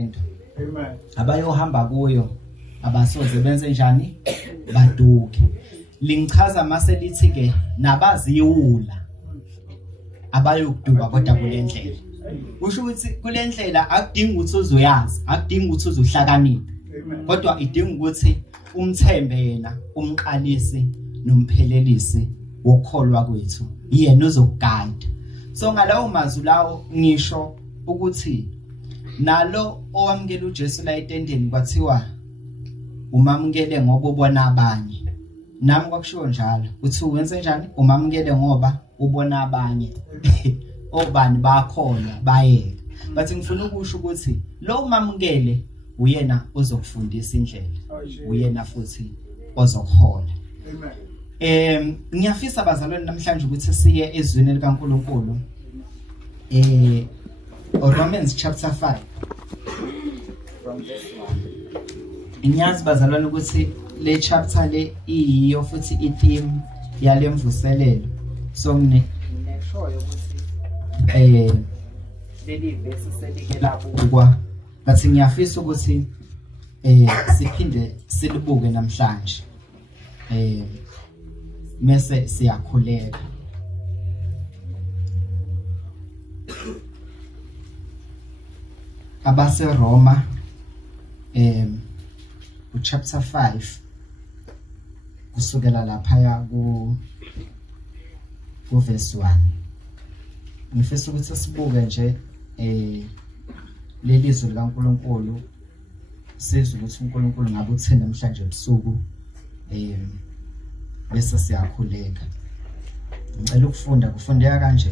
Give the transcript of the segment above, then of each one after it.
Amen. Abayohamba kuyo abasoze benze njani baduke. Lingichaza mase lithi ke nabaziwula abayokuduka kodwa kulendlela. Usho ukuthi kulendlela akudingi ukuthi uzoyazi, akudingi ukuthi uzohlakanipha. Kodwa idinga ukuthi umthembe yena, umqalisi nomphelelisi wokholwa kwethu. Yena uzokuguide. So ngalawo mazwi lawo ngisho ukuthi nalo owamukela uJesu la etendeni kwathiwa umamukele ngoba ubona abanye. Nami kwakushiwo njalo uthi wenze njani umamukele ngoba ubona abanye. Obani bakhona bayeka. Bathi ngifuna ukusho ukuthi lo umamukele uyena ozokufundisa indlela. Uyena futhi ozokuhola. Ngiyafisa bazalwane namhlanje ukuthi siye ezwini likaNkulunkulu. Romans chapter 5 from verse 1. Ngiyazi bazalwane ukuthi le chapter le iyo futhi i-theme yale mvuselelo. So ngineshoyo ukuthi leli verse selikela ukwa bathi ngiyafisa ukuthi siphinde silibuke namhlanje. Mase siyakhuleka. Abase Roma chapter 5 kusukela lapha ya ku verse 1. Ngifisa ukuthi sibuke nje lelizwi likaNkulunkulu sizwe ukuthi uNkulunkulu ngabe uthena namhlanje ebusuku bese siyakhuleka. Ngicela kufundeka kanje.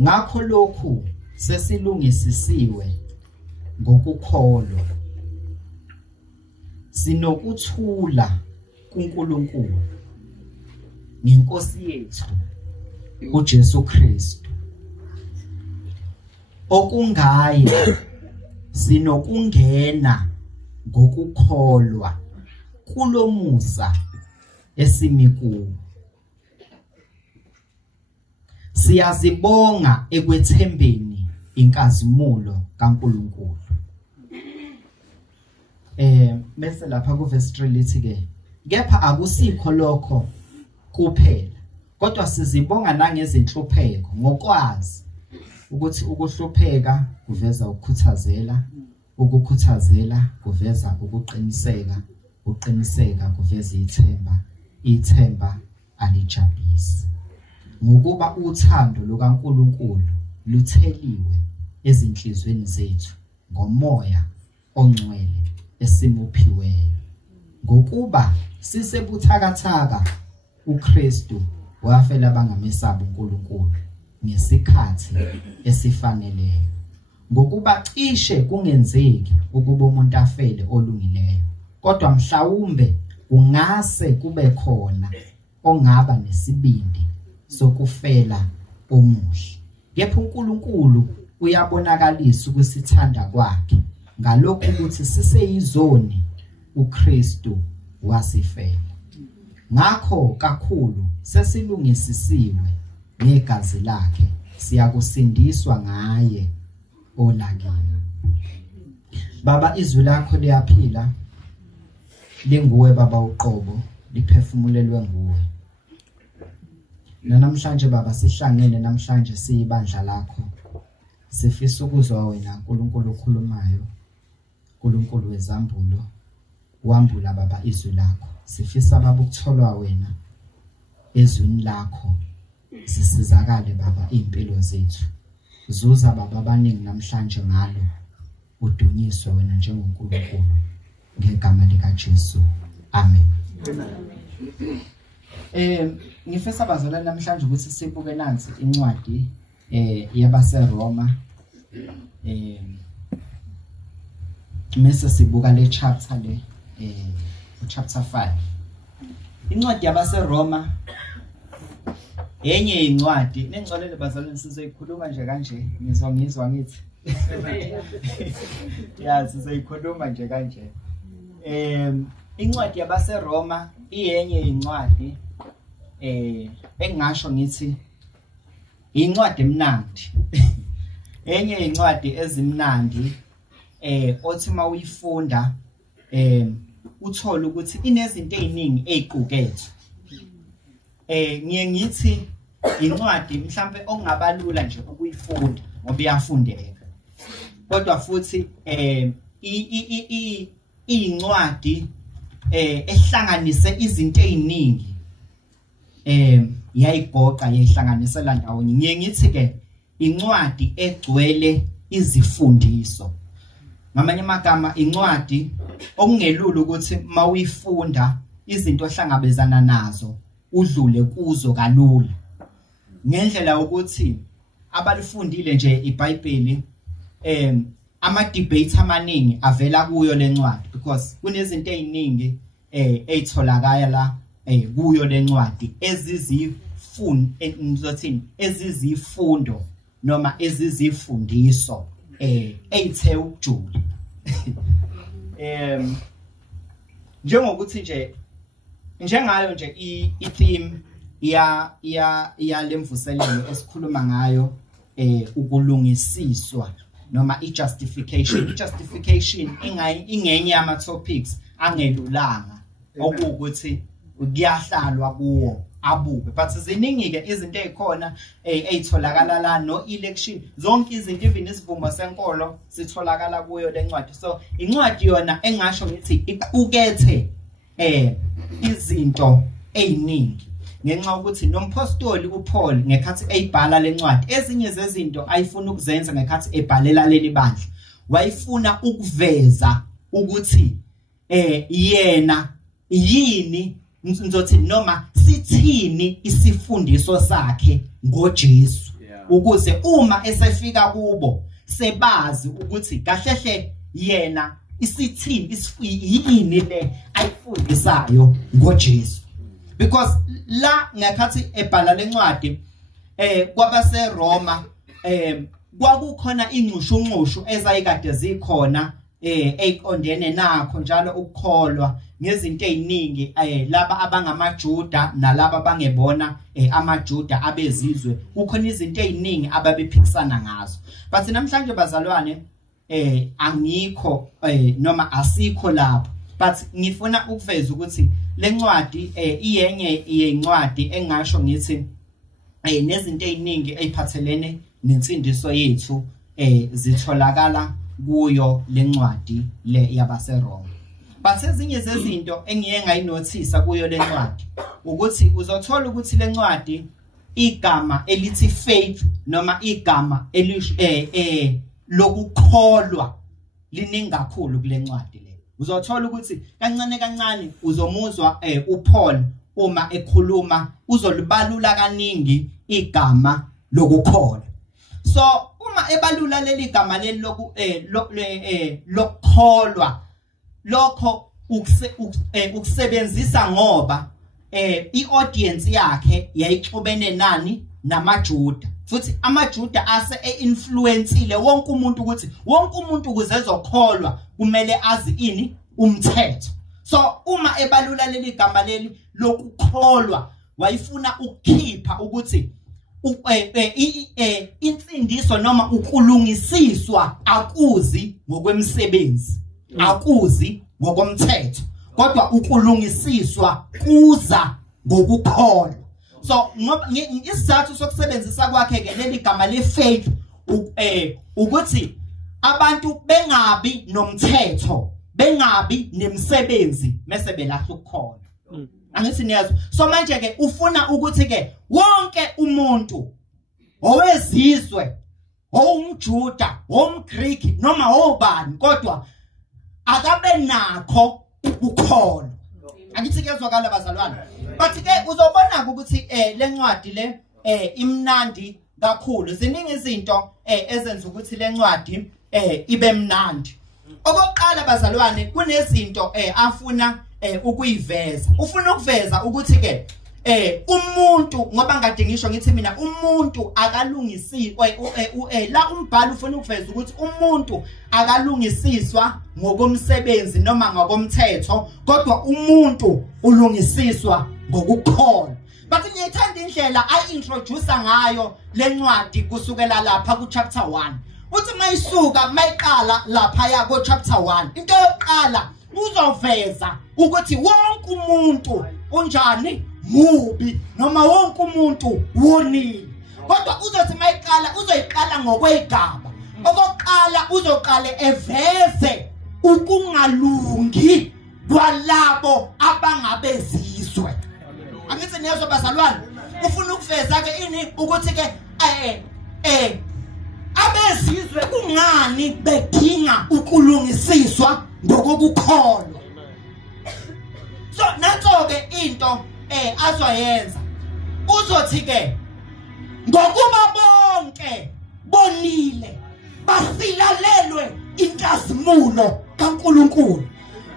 Ngakho lokhu sesilungisisiwe ngokukholwa. Sinokuthula kuNkulunkulu ngeNkosi yethu uJesu Kristu. Okungaye sinokungena ngokukholwa kulomusa esimiku. Siyazibonga ekwethembeni inkazimulo kaNkulunkulu. Bese lapha ku verse 3 lithi ke kepha akusikho lokho kuphela kodwa sizibonga nangezinhlupheko ngokwazi ukuthi ukuhlupheka kuveza ukukhuthazela, ukukhuthazela kuveza ukuqiniseka, uqiniseka kuveza ithemba, ithemba alijabulisi. Ngokuba uthando lukaNkulunkulu lutheliwe ezinhlizweni zethu ngomoya ongcwele esimuphiweyo. Ngokuba sisebuthakathaka uKristu wafela abangamesaba uNkulunkulu ngesikhathi esifaneleyo. Ngokuba cishe kungenzeki ukuba umuntu afele olungileyo, kodwa mhlawumbe ungase kube khona ongaba nesibindi sokufela omuhle. Kepha uNkulunkulu uyabonakalisa ukusithanda kwakhe ngalokho ukuthi siseyizoni uKristu wasifela. Ngakho kakhulu sesilungisisiwe negazi lakhe, siyakusindiswa ngaye olakini. Baba, izwi lakho liyaphila, linguwe Baba uqobo, liphefumulelwe nguwe. Namhlanje Baba sihlangene namhlanje siyibandla lakho. Sifisa ukuzwa wena uNkulunkulu okhulumayo, uNkulunkulu wezambulo, wambula Baba izwi lakho. Sifisa Baba ukutholwa wena ezwini lakho. Sisizakale Baba impilo zethu. Zuza Baba abaningi namhlanje ngalo. Udunyiswe wena njengoNkulunkulu ngegama lika Jesu. Amen. Ngifisa bazalwane namhlanje ukuthi sibuke nansi incwadi yabase Roma. Mase sibuka le chapter le chapter 5. Incwadi yabase Roma enye incwadi nengcolele bazalwane sizoyikhuluma nje kanje, ngizwa ngithi ya sizoyikhuluma nje kanje. Incwadi yabase Roma iyenye incwadi engasho ngithi incwadi emnandi. enye incwadi ezimnandi othi mawuyifunda uthola ukuthi inezinto eziningi eziqukethwe. Ngiye ngithi incwadi mhlambe okungabalula nje ukuyifunda ngoba iyafundeka. Kodwa futhi incwadi ehlanganise izinto eziningi yayigoqa yayihlanganisela ndawonye. Ngiye ngithi ke incwadi egcwele izifundiso. Ngamanye amagama incwadi okungelula ukuthi mawuyifunda izinto ohlangabezana nazo udlule kuzo kalula. Ngendlela ukuthi abalifundile nje iBhayibheli ama debate amaningi avela kuyo lencwadi because kunezinto eziningi ezitholakala la kuyo lencwadi ezizifundo noma ezizifundiso ezithe ukujula. Njengokuthi nje njengayo nje i-theme ya lemvuselelo esikhuluma ngayo ukulungisiswa noma i-justification. I-justification ingenye yama topics angelulanga okuwukuthi kuyahlalwa kuwo abuke, but ziningi ke izinto ezikhona ezitholakala la no election, zonke izinto even isivumo senkolo sitholakala kuyo lencwadi. So incwadi yona engasho ngithi iqukethe izinto eziningi ngenxa ukuthi nompostoli uPaul ngekhathi eyibhala lencwadi ezinye zezinto ayifuna ukuzenza ngekhathi ebhalela leli bandla wayifuna ukuveza ukuthi yena yini ngizothi noma sithini isifundiso sakhe ngoJesu ukuze uma esefika kubo sebazi ukuthi kahlehle yena isithini yini le ayifundisayo ngoJesu. Because la ngakhathi ebhala lencwadi kwabase Roma kwakukhona ingqushunqushu ezayikade zikhona eqondene nakho njalo ukukholwa ngezinto eziningi laba abangamaJuda nalaba abangebona amaJuda abezizwe kukhona izinto eziningi ababephikisana ngazo. But namhlanje bazalwane angikho noma asikho lapho, but ngifuna ukuveza ukuthi lencwadi iyenye yencwadi engasho ngithi nezinto eziningi eziphathelene nensindiso yethu zitholakala kuyo lencwadi le yabaseRoma. But ezinye zezinto engiye ngayinothisa kuyo lencwadi ukuthi uzothola ukuthi lencwadi igama elithi faith noma igama lokukholwa liningi kakhulu kule ncwadi le. Uzothola ukuthi kancane kancane uzomuzwa uPaul uma ekhuluma uzolibalula kaningi igama lokukholwa. So uma ebalula leli gama leli lokukholwa lokho ukusebenzisa ngoba iaudience yakhe yayixubene nani namaJuda, futhi amaJuda ase influenceile wonke umuntu ukuthi wonke umuntu ukuze ezokholwa kumele azi ini umthetho. So uma ebalula leli gama leli lokukholwa wayifuna ukukhipha ukuthi insindiso noma ukulungisiswa akuzi ngokwemsebenzi, akuzi ngokomthetho, kodwa ukulungisiswa kuza ngokukholwa. So isizathu sokusebenzisa kwakhe ke leli gama lefaith ukuthi abantu bengabi nomthetho, bengabi nemsebenzi mase belahla ukukholwa. Angithi niyazwa. So manje ke ufuna ukuthi ke wonke umuntu owezizwe, owumJuda, owumGreek noma owubani kodwa akabe nakho ukukholwa. Angithi kuyezwakala bazalwane. But ke uzobona ukuthi lencwadi le imnandi kakhulu. Ziningi izinto ezenza ukuthi lencwadi ibe mnandi. Okokuqala bazalwane kunezinto afuna ukuyiveza. Ufuna ukuveza ukuthi ke umuntu ngoba ngade ngisho ngithi mina umuntu akalungisiwe la umbhalo ufuna ukuveza ukuthi umuntu akalungisiswa ngokomsebenzi noma ngokomthetho, kodwa umuntu ulungisiswa ngokukholwa. But ngiyithanda indlela ayintroduce ngayo lencwadi kusukela lapha ku chapter 1 uthi mayisuka mayiqala lapha ya ko chapter 1 into yokuqala uzoveza ukuthi wonke umuntu unjani mubi noma wonke umuntu wonile kodwa uzothi mayiqala uzoyiqala ngokwegaba okokuqala uzoqale eveze ukungalungi kwalabo abangabezizwe angithi nezo bazalwane ufuna ukuveza ke ini ukuthi ke abezizwe kungani bedinga ukulungisiswa ngokukholwa so nanso ke into azoyenza uzothi ke ngokuba bonke bonile basilalelwe inkazimulo kaNkulunkulu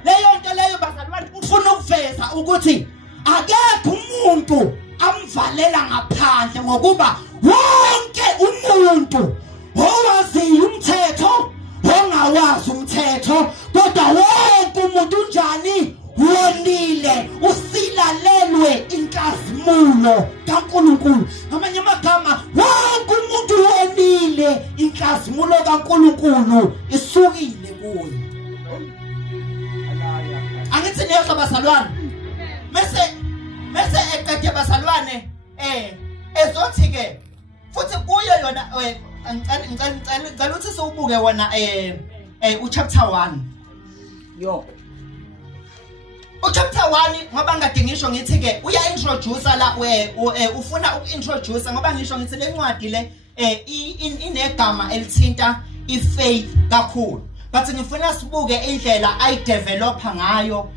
leyo nto leyo bazalwane ufuna ukuveza ukuthi akekho umuntu amvalela ngaphandle ngokuba wonke umuntu owaziyo umthetho ongawazi umthetho kodwa wonke umuntu unjani wonile usilalelwe inkazimulo kaNkulunkulu ngamanye amagama wonke umuntu wonile inkazimulo kaNkulunkulu isukile kuye angithi nezo bazalwane mase eqede bazalwane ezothi ke futhi kuyo yona ngicela ukuthi siwubuke wona uchapter 1 yo uchapter 1 ngoba ngade ngisho ngithi ke uya introduce la ufuna ukintroduce ngoba ngisho ngithi lencwadi le inegama elithinta ifaith kakhulu but ngifuna sibuke indlela ayidevelopa ngayo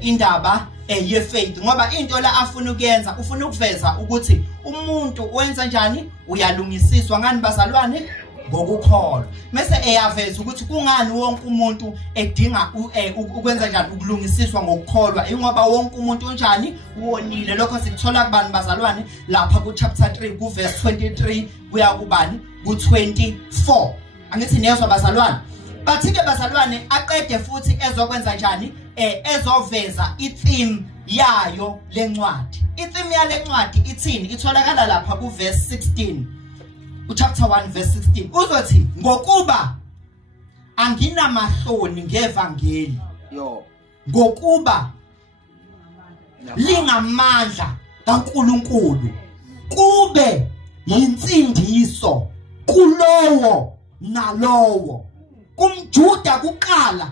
indaba yefaith ngoba into la afuna ukuyenza ufuna ukuveza ukuthi umuntu wenza njani uyalungisiswa ngani bazalwane ngokukholwa mase eyaveza ukuthi kungani wonke umuntu edinga ukwenza njani ukulungisiswa ngokukholwa ingoba wonke umuntu unjani wonile lokho sikuthola kubani bazalwane lapha ku chapter 3 ku verse 23 kuya kubani ku 24 angithi niyezwa bazalwane bathi ke bazalwane aqede futhi ezokwenza njani ezoveza itheme yayo lencwadi itheme yale ncwadi ithini itholakala lapha ku verse 16 chapter 1 verse 16 uzothi ngokuba anginamahloni ngevangeli yo ngokuba lingamandla kaNkulunkulu kube yinsindiso kulowo nalowo kumjuda kuqala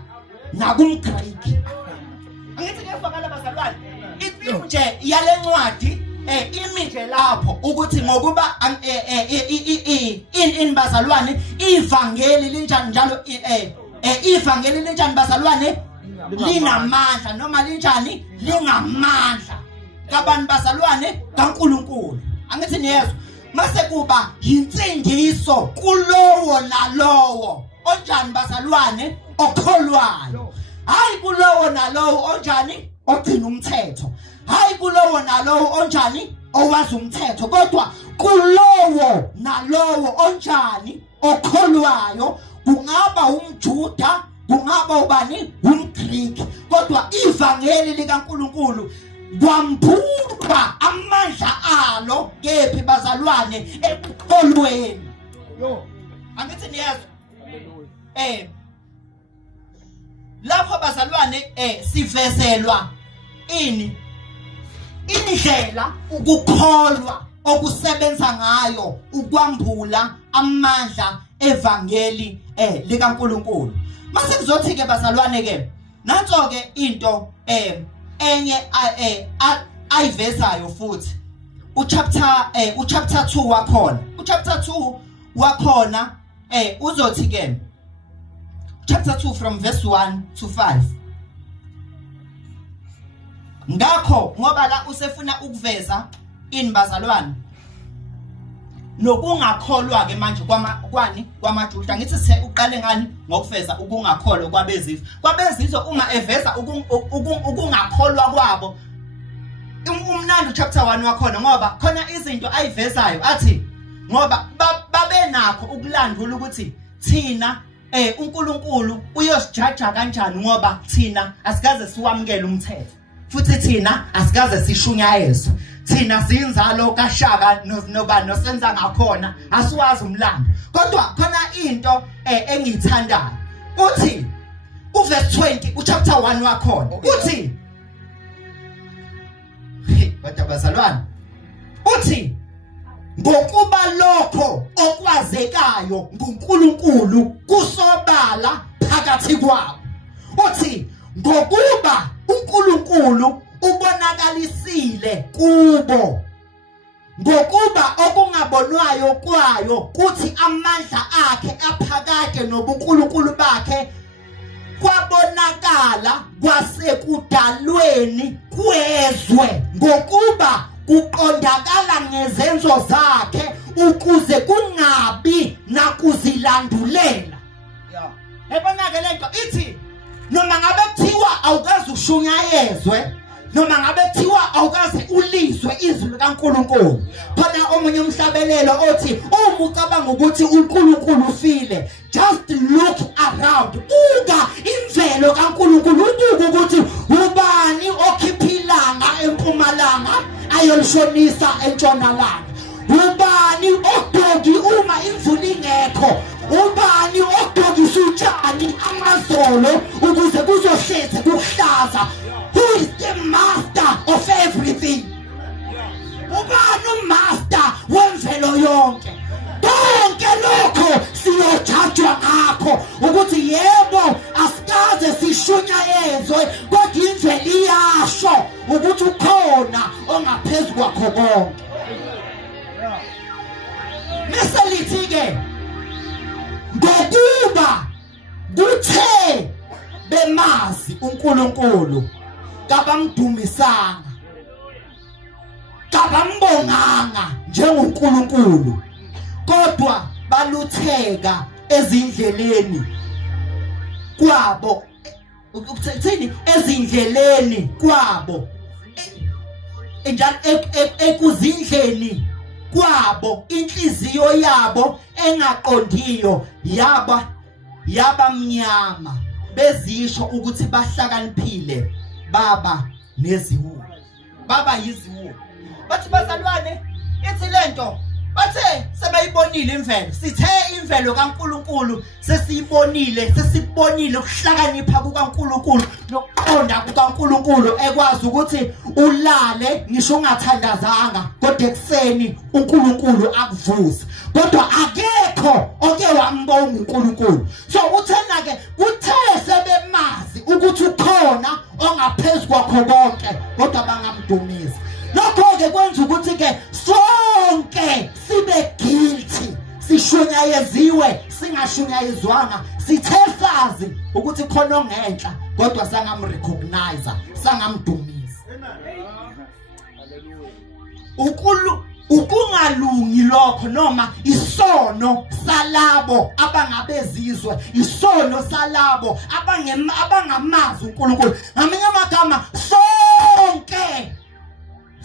nakumGreki angithi ngiyafakala bazalwane itheme nje yale ncwadi imije lapho ukuthi ngokuba bazalwane ivangeli linjani njalo ivangeli linjani bazalwane linamandla noma linjani lingamandla kabantu bazalwane kaNkulunkulu angithi niyezwa mase kuba yinsindiso kulowo nalowo onjani bazalwane okholwayo hayi kulowo nalowo onjani ogcina umthetho hayi kulowo nalowo onjani owazi umthetho kodwa kulowo nalowo onjani okholwayo kungaba umJuda kungaba ubani umGreki kodwa ivangeli likaNkulunkulu kwambulwa amandla alo kephi bazalwane ekukholweni yo angithi niyezwa lapho bazalwane sivezelwa indlela ukukholwa okusebenza ngayo ukwambula amandla evangeli likaNkulunkulu mase kuzothi ke bazalwane ke nanso ke into enye ayivezayo futhi uchapter 2 wakhona uchapter 2 wakhona uzothi ke chapter 2 from verse 1 to 5 ngakho ngoba la usefuna ukuveza inibazalwane nokungakholwa ke manje kwamaJuda ngithi uqale ngani ngokuveza ukungakholwa kwabezizwe uma eveza ukungakholwa kwabo umnandi chapter 1 wakhona ngoba khona izinto ayivezayo athi ngoba babenakho ukulandula ukuthi thina uNkulunkulu uyosijaja kanjani ngoba thina asikaze siwamukele umthetho futhi thina asikaze sishunyayezwe thina sinzalo kaShaka nobani nosenza ngakhona asiwazi umlando kodwa khona into engiyithandayo uthi uverse 20 uchapter 1 wakhona uthi badabazalwana uthi ngokuba lokho okwazekayo nguNkulunkulu kusobala phakathi kwabo uthi ngokuba uNkulunkulu ubonakalisile kubo ngokuba okungabonwayo kwayo kuthi amandla akhe aphakade nobuNkulunkulu bakhe kwabonakala kwasekudalweni kwezwe ngokuba kuqondakala ngezenzo zakhe ukuze kungabi nakuzilandulela ebonake lento ithi noma ngabe kuthiwa awukazi ushunyayezwe noma ngabe kuthiwa awukazi ulizwe izwi likaNkulunkulu khona omunye umhlabelelo othi uma ucabanga ukuthi uNkulunkulu ufile just look around buka imvelo kaNkulunkulu ubuke ukuthi ubani okhiphilanga empumalanga ayolishonisa entshonalanga ubani odogi uma imvula ingekho ubani odogisa utshani amazolo ukuze kuzohleze kuhlaza who is the master of everything ubani umaster wemvelo yonke konke lokho siyojajwa ngakho ukuthi yebo asikaze sishunyayezwe kodwa imvelo iyasho ukuthi ukhona ongaphezulu kwakho konke meselithi ke ngokuba kuthe bemazi uNkulunkulu kabamdumisanga kabambonganga njengoNkulunkulu kodwa balutheka ezindleleni kwabo ukuthini ezindleleni kwabo njalo ekuzindleni kwabo inhliziyo yabo engaqondiyo yabamnyama bezisho ukuthi bahlakaniphile baba neziwula baba yiziwula bathi bazalwane ithi lento bathe sebeyibonile imvelo sithe imvelo kaNkulunkulu sesibonile ukuhlakanipha kukaNkulunkulu nokuqonda kukaNkulunkulu ekwazi ukuthi ulale ngisho ungathandazanga kodwa ekseni uNkulunkulu akuvusa kodwa akekho oke wambona uNkulunkulu so uthena ke kuthe sebemazi ukuthi ukhona ongaphezulu kwakho konke kodwa bangamdumisa lokho ke kwenza ukuthi ke sonke sibe guilty sishunyayeziwe singashunyayezwanga sithe sazi ukuthi khona ongenhla kodwa sangamrecognize sangamdumisa ukungalungi lokho noma isono salabo abangabezizwe isono salabo abangamazi uNkulunkulu ngamanye amagama sonke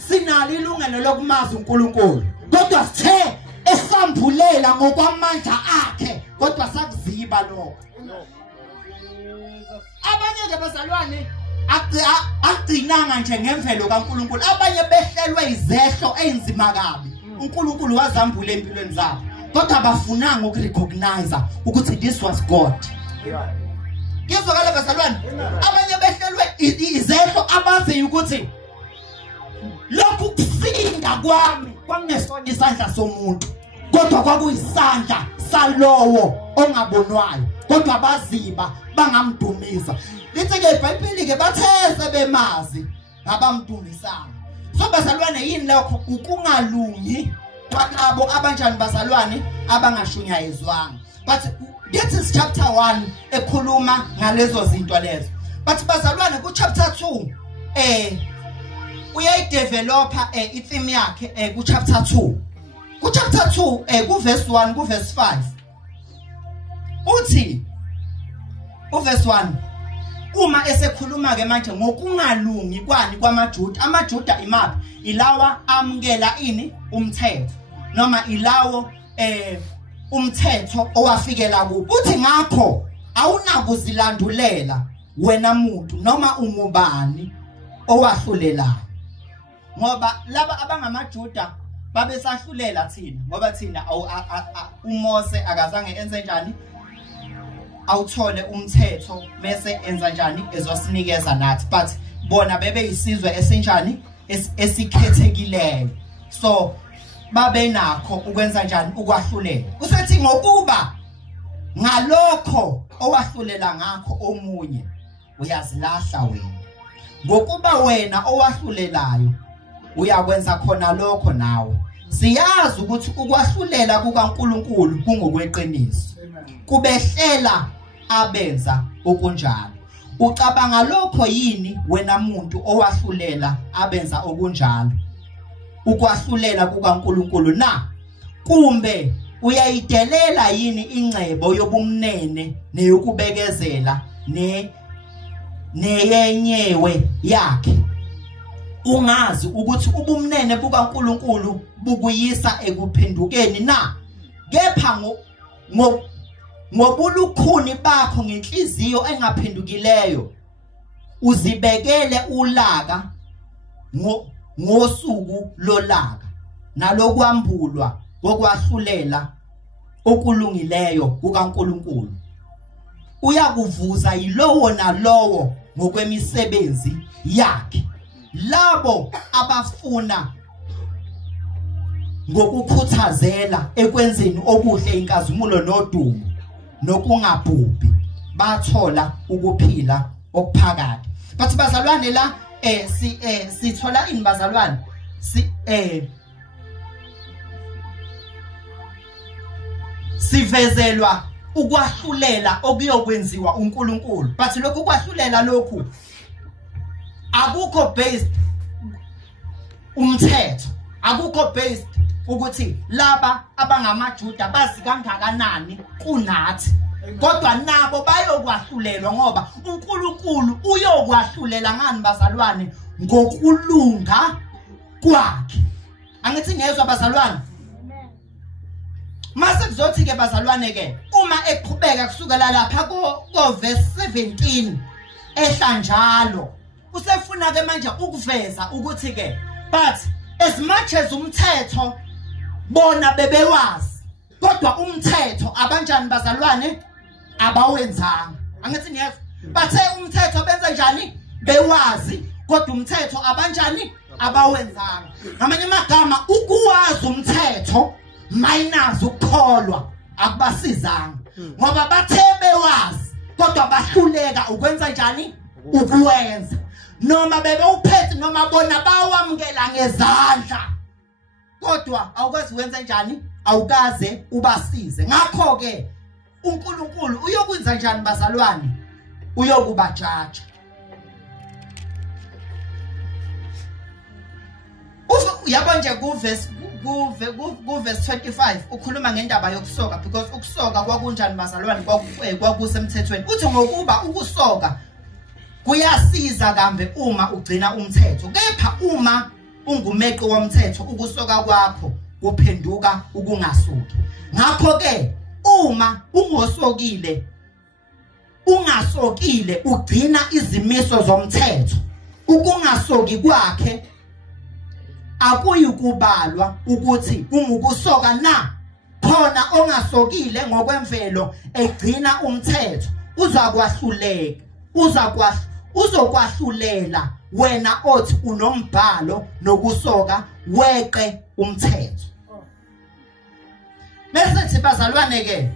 sinalo ilungelo lokumazi uNkulunkulu kodwa sithe esambulela ngokwamandla akhe kodwa sakuziba lokho abanye ke bazalwane agcinanga nje ngemvelo kaNkulunkulu abanye behlelwe izehlo enzima kabi uNkulunkulu wazambula empilweni zabo kodwa bafunanga ukurecognize ukuthi this was God ngizokala bazalwane abanye behlelwe izehlo abazi ukuthi lokhu kusinda kwami kwangesona isandla somuntu kodwa kwakuyisandla salowo ongabonwayo kodwa baziba bangamdumisa lithi ke iBhayibheli ke bathe sebemazi ngabamdumisanga so bazalwane yini lokho ukungalungi kwalabo abanjani bazalwane abangashunyayezwanga but this is chapter 1 ekhuluma ngalezo zinto lezo but bazalwane ku chapter 2 uyayidevelopa itheme yakhe ku chapter 2 ku chapter 2 ku verse 1 ku verse 5 uthi uverse 1 uma esekhuluma ke manje ngokungalungi kwani kwamaJuda amaJuda imaphi ilawa amkela ini umthetho noma ilawo umthetho owafikela kubo uthi ngakho awunakuzilandulela wena muntu noma ungubani owahlulelayo ngoba laba abangamaJuda babesahlulela thina ngoba thina uMose akazange enze njani awuthole umthetho bese enza njani ezosinikeza nathi but bona bebe isizwe esenjani esikhethekileyo so babe nakho ukwenza njani ukwahlulela usethi ngokuba ngalokho owahlulela ngakho omunye uyazilahla wena ngokuba wena owahlulelayo uyakwenza khona lokho nawe siyazi ukuthi ukwahlulela kukaNkulunkulu kungokweqiniso kubehlela abenza okunjalo ucabanga lokho yini wena muntu owahlulela abenza okunjalo ukwahlulela kukaNkulunkulu na kumbe uyayidelela yini ingcebo yobumnene neyokubekezela neyenyewe yakhe ungazi ukuthi ubumnene bukaNkulunkulu bukuyisa ekuphendukeni na kepha ngobulukhuni bakho ngenhliziyo engaphendukileyo uzibekele ulaka ngosuku lolaka nalokwambulwa kokwahlulela okulungileyo kukaNkulunkulu uyakuvuza yilowo nalowo ngokwemisebenzi yakhe labo abafuna ngokukhuthazela ekwenzeni okuhle inkazimulo nodumo nokungabhubhi bathola ukuphila okuphakade bathi bazalwane la sithola inibazalwane sivezelwa ukwahlulela okuyokwenziwa uNkulunkulu but lokhu kwahlulela lokhu akukho based umthetho akukho based ukuthi laba abangamaJuda bazi kangakanani kunathi kodwa nabo bayokwahlulela ngoba uNkulunkulu uyokwahlulela ngani bazalwane ngokulunga kwakhe angithi ngezwe bazalwane mase kuzothi ke bazalwane ke uma eqhubeka kusukela lapha ko verse 17 ehla njalo usefuna ke manje ukuveza ukuthi ke but as much as umthetho bona bebewazi kodwa umthetho abanjani bazalwane abawenzanga angithi ngiyezwa bathe umthetho benza njani bewazi kodwa umthetho abanjani abawenzanga ngamanye amagama ukuwazi umthetho minus ukukholwa akubasizanga ngoba bathe bewazi kodwa bahluleka ukwenza njani ukuwenza noma bebe uphethe noma bona bawamukela ngezandla kodwa awukwazi wenza njani awukaze ubasize ngakho ke uNkulunkulu uyokwenza njani bazalwane uyokubajaja uyabona nje kuverse 25 ukhuluma ngendaba yokusoka because ukusoka kwakunjani bazalwane kwakusemthethweni uthi ngokuba ukusoka kuyasiza kambe uma ugcina umthetho kepha uma ungumeqi womthetho ukusoka kwakho kuphenduka ukungasoki ngakho ke uma ungasokile ugcina izimiso zomthetho ukungasoki kwakhe akuyikubalwa ukuthi ungukusoka na khona ongasokile ngokwemvelo egcina umthetho uzokwahlulela wena othi unombhalo nokusoka weqe umthetho bese sithi bazalwane ke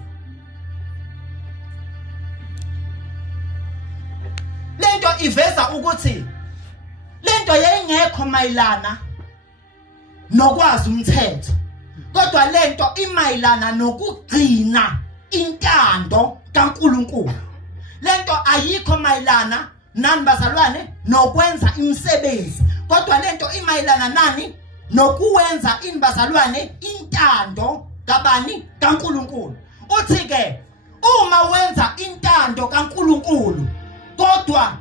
lento iveza ukuthi lento yayingekho mayilana nokwazi umthetho kodwa lento imayilana nokugcina intando kaNkulunkulu lento ayikho mayilana nani bazalwane nokwenza imisebenzi kodwa lento imayilana nani nokuwenza inibazalwane intando kabani kaNkulunkulu uthi ke uma wenza intando kaNkulunkulu kodwa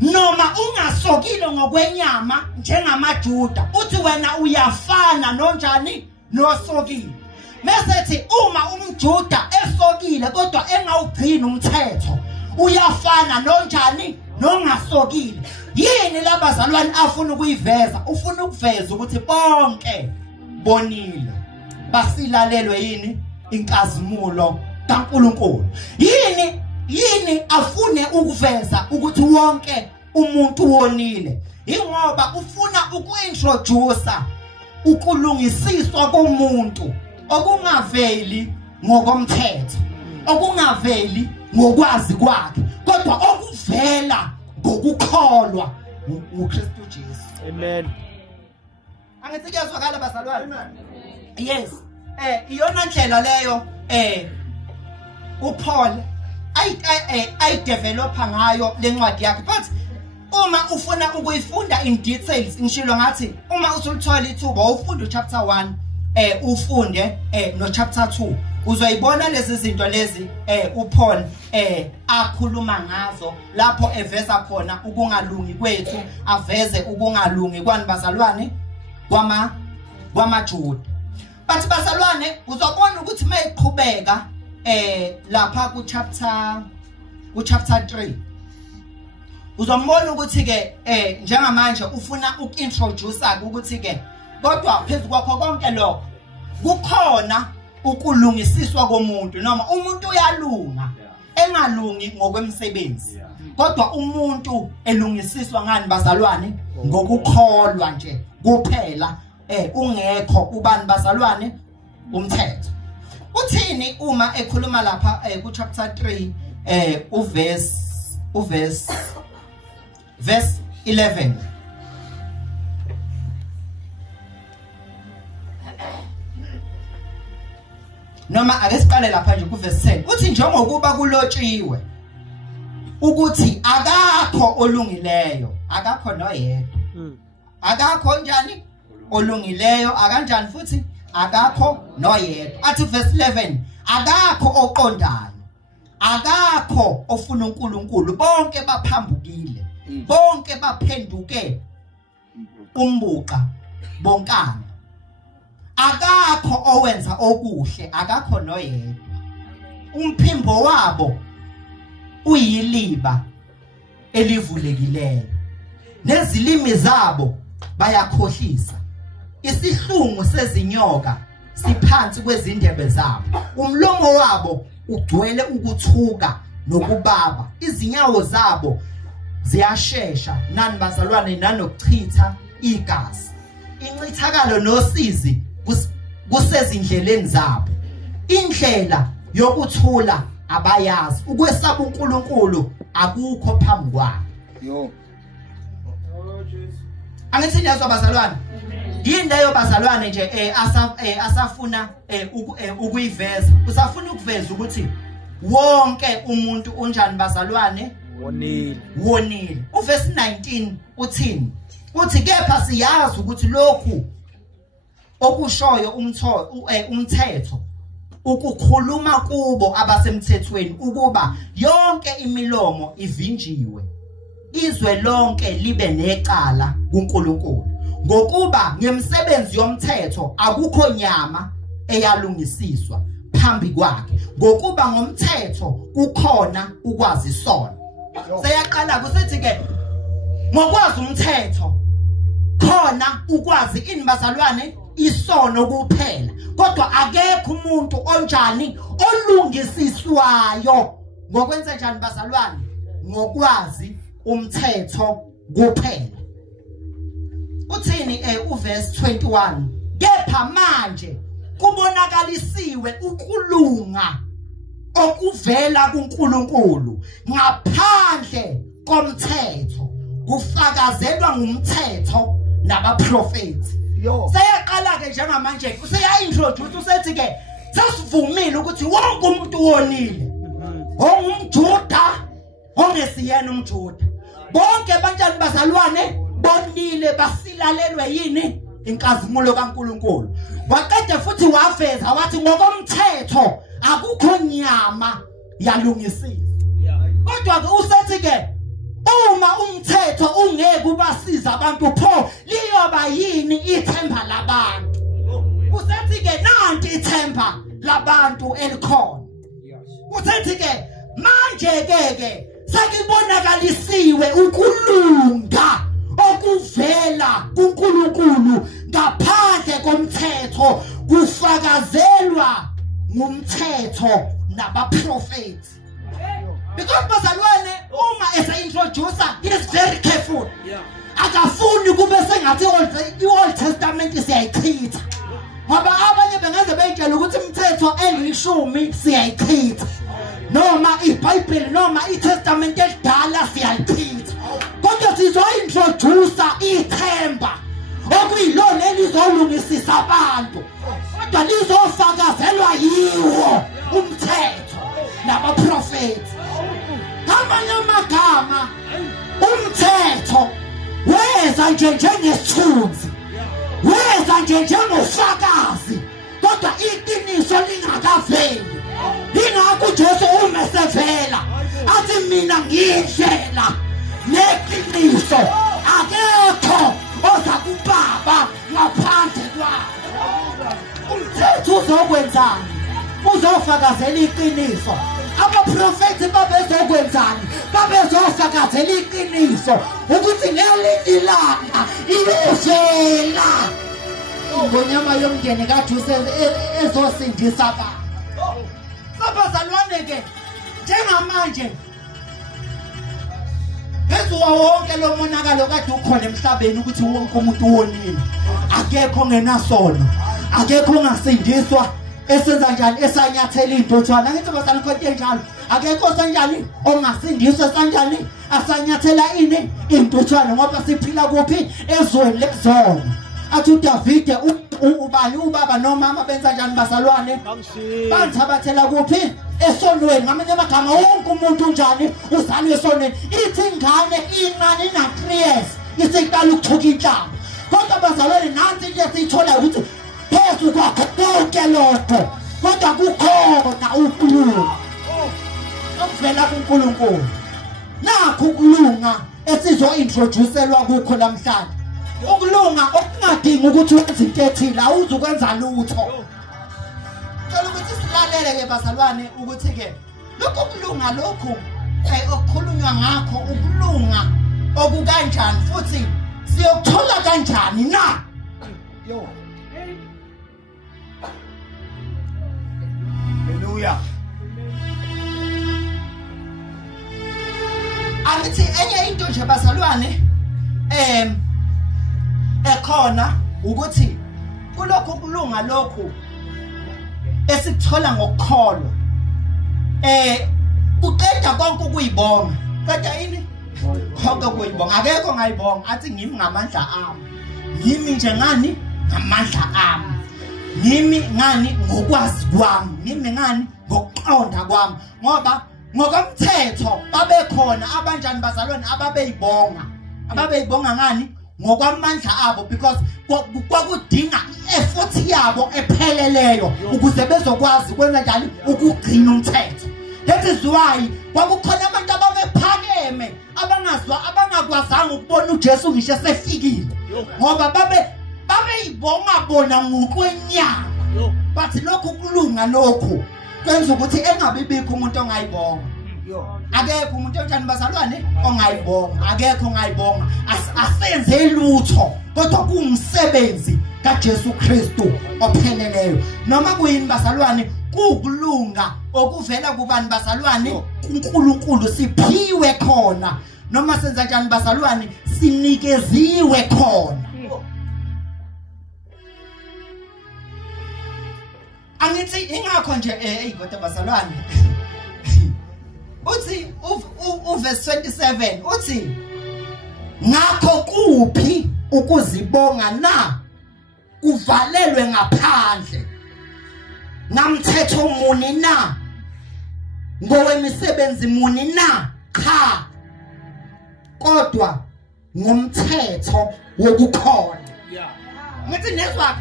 noma ungasokile ngokwenyama njengamaJuda uthi wena uyafana nonjani nosokile mesethi uma umJuda esokile kodwa engawugcina umthetho uyafana nonjani nongasokile yini labazalwane afuna ukuyiveza ufuna ukuveza ukuthi bonke bonile basilalelwe yini inkazimulo kaNkulunkulu yini afune ukuveza ukuthi wonke umuntu wonile ingoba ufuna ukuintroduce ukulungisiswa komuntu okungaveli ngokomthetho okungaveli ngokwazi kwakhe kodwa okuvela ngokukholwa uKristu Jesu. Amen. Angithi kuyazwakala bazalwane? Yes. Iyona ndlela leyo uPaul ay developa ngayo lencwadi yakhe but uma ufuna ukuyifunda in details ngishilo ngathi uma usulithola ithuba ufunda chapter 1 ufunde no chapter 2 uzoyibona lezi zinto lezi uPaul akhuluma ngazo lapho eveza khona ukungalungi kwethu aveze ukungalungi kwani bazalwane kwamaJuda but bazalwane uzobona ukuthi mayiqhubeka lapha ku chapter 3 uzombona ukuthi ke njengamanje ufuna ukintroduce ukuthi ke kodwa phezulu kwakho konke lokho kukhona ukulungisiswa komuntu noma umuntu uyalunga engalungi ngokwemsebenzi kodwa umuntu elungisiswa ngani bazalwane ngokukholwa nje kuphela ungekho ubani bazalwane umthetho uthini uma ekhuluma lapha ku chapter 3 verse 11 noma ake siqale lapha nje ku verse 10 uthi njengokuba kulotshiwe ukuthi akakho olungileyo akakho noyedwa akakho njani olungileyo akanjani futhi akakho noyedwa athi verse 11 akakho oqondayo akakho ofuna uNkulunkulu bonke baphambukile bonke baphenduke umbuqa bonkana akakho owenza okuhle akakho noyedwa umphimbo wabo uyiliba elivulekileyo nezilimi zabo bayakhohlisa isihlungu sezinyoka siphansi kwezindebe zabo umlomo wabo ugcwele ukuthuka nokubaba izinyawo zabo ziyashesha nani bazalwane nanokuchitha igazi incithakalo nosizi kusezindleleni zabo indlela yokuthula abayazi ukwesaba uNkulunkulu akukho phambi kwabo yo angithi yazwa bazalwane yini leyo bazalwane nje asafuna ukuyiveza usafuna ukuveza ukuthi wonke umuntu unjani bazalwane wonile uverse 19 uthini uthi kepha siyazi ukuthi lokhu okushoyo umthetho ukukhuluma kubo abasemthethweni ukuba yonke imilomo ivinjiwe izwe lonke libe necala kuNkulunkulu ngokuba ngemsebenzi yomthetho akukho nyama eyalungisiswa phambi kwakhe ngokuba ngomthetho kukhona ukwazi isono seyaqala kusithi ke ngokwazi umthetho khona ukwazi ini bazalwane isono kuphela kodwa akekho umuntu onjani olungisiswayo ngokwenza njani bazalwane ngokwazi umthetho kuphela uthini uverse 21 kepha manje kubonakalisiwe ukulunga okuvela kuNkulunkulu ngaphandle komthetho kufakazelwa ngumthetho nabaprofeti seyaqala ke njengamanje useyaintroduce usethi ke sesivumile ukuthi wonke umuntu wonile ongumJuda ongesiyena umJuda bonke abanjani bazalwane bonile basilalelwe yini inkazimulo kaNkulunkulu waqeda futhi waveza wathi ngokomthetho akukho nyama yalungisisa kodwa ke usethi ke uma umthetho ungeke ubasiza abantu pho liyoba yini ithemba labantu usethi ke nanti ithemba labantu elikhona usethi ke manje ke Sakibonakalisiwe ukulunga okuvela kuNkulunkulu ngaphandle komthetho kufakazelwa ngumthetho nabaprophets. Because bazalwane uma esa-introducer, he is very careful. Akafuni kube sengathi i-Old Testament siyayichitha. Ngoba abanye bengenza beyitshela ukuthi imithetho elishumi siyayichitha. Noma iBhayibheli noma iTestament elidala siyayichitha. Kodwa sizointroducer ithemba okuyilona elizolungisisa abantu. Kodwa lizofakazelwa yiwo umthetho nabaprophets. Ngamanye amagama umthetho weza nje njengesithunzi, weza nje njengofakazi, kodwa iqiniso lingakaveli. Ingakho uJesu umesevela athi mina ngiyindlela neqiniso, akekho oza kuBaba ngaphandle kwakhe. Umthetho uzokwenzani? Uzofakazela iqiniso. Abaprofeti babezokwenzani? Babezofakazela iqiniso ukuthi ngelinye ilanga iyovela ingonyama yomndeni kaJesu ezosindisa abantu. Abazalwane ke njengamanje phezuwa wonke lo monakalo kade ukhona emhlabeni ukuthi wonke umuntu wonile, akekho ongenasono, akekho ongasindiswa esenza njani esanyathela intuthwana. Ngithi bazalwane konke njalo, akekho osenjani ongasindiswa kanjani asanyathela ini intuthwana, ngoba siphila kuphi? Ezweni lezono. Athi uDavide ubani ubaba nomama benza njani bazalwane? Banthabathela kuphi? Esonweni. Ngamanye amagama wonke umuntu njani uzalwe esonweni. Ithi ingane incane ina 3 years isiqala ukuthuka inhlamba. Kodwa bazalwane nansi nje sithola ukuthi phezu kwakho konke lokho kodwa kukhona ukulunga okuvela kuNkulunkulu. Nakho ukulunga esizo-introducelwa kukho namhlanje. Ukulunga okungadingi ukuthi wenze into ethile, awuzukwenza lutho. Ngicela ukuthi silalele ke bazalwane ukuthi ke lokho ukulunga lokhu okukhulunywa ngakho, ukulunga okukanjani futhi siyokuthola kanjani na? Hallelujah. Angithi enye into nje bazalwane ekhona ukuthi kulokho kulunga lokhu esikuthola ngokukholwa uqeda konke ukuyibonga. Kodwa yini konke ukuyibonga? Akekho ngayibonga athi ngimi ngamandla ami, ngimi nje ngani ngamandla ami, ngimi ngani ngokwazi kwami, ngimi ngani ngokuqonda kwami. Ngoba ngokomthetho babekhona abanjani bazalwane ababeyibonga ngani ngokwamandla abo, because kwakudinga effort yabo epheleleyo ukuze bezokwazi kwenza njani ukugcina umthetho. That is why kwakukhona abantu ababephakeme abangakwazanga ukubona uJesu ngisho sefikile, ngoba babeyibonga bona ngokwenyama. But lokhu kulunga lokhu kwenza ukuthi engabibikho umuntu ongayibonga. Akekho umuntu onjani bazalwane ongayibonga, akekho ongayibonga. Asenze lutho kodwa kuumsebenzi kaJesu Kristu opheleleyo. Noma kuyini bazalwane, kukulunga okuvela kubani bazalwane? uNkulunkulu siphiwe khona. Noma senza njani bazalwane, sinikeziwe khona. Angithi ingakho nje kodwa bazalwane uthi uverse 27 uthi ngakho kuphi ukuzibonga na kuvalelwe ngaphandle namthetho muni na ngowemisebenzi muni na cha kodwa ngomthetho wokukholwa. Ngithi nezwa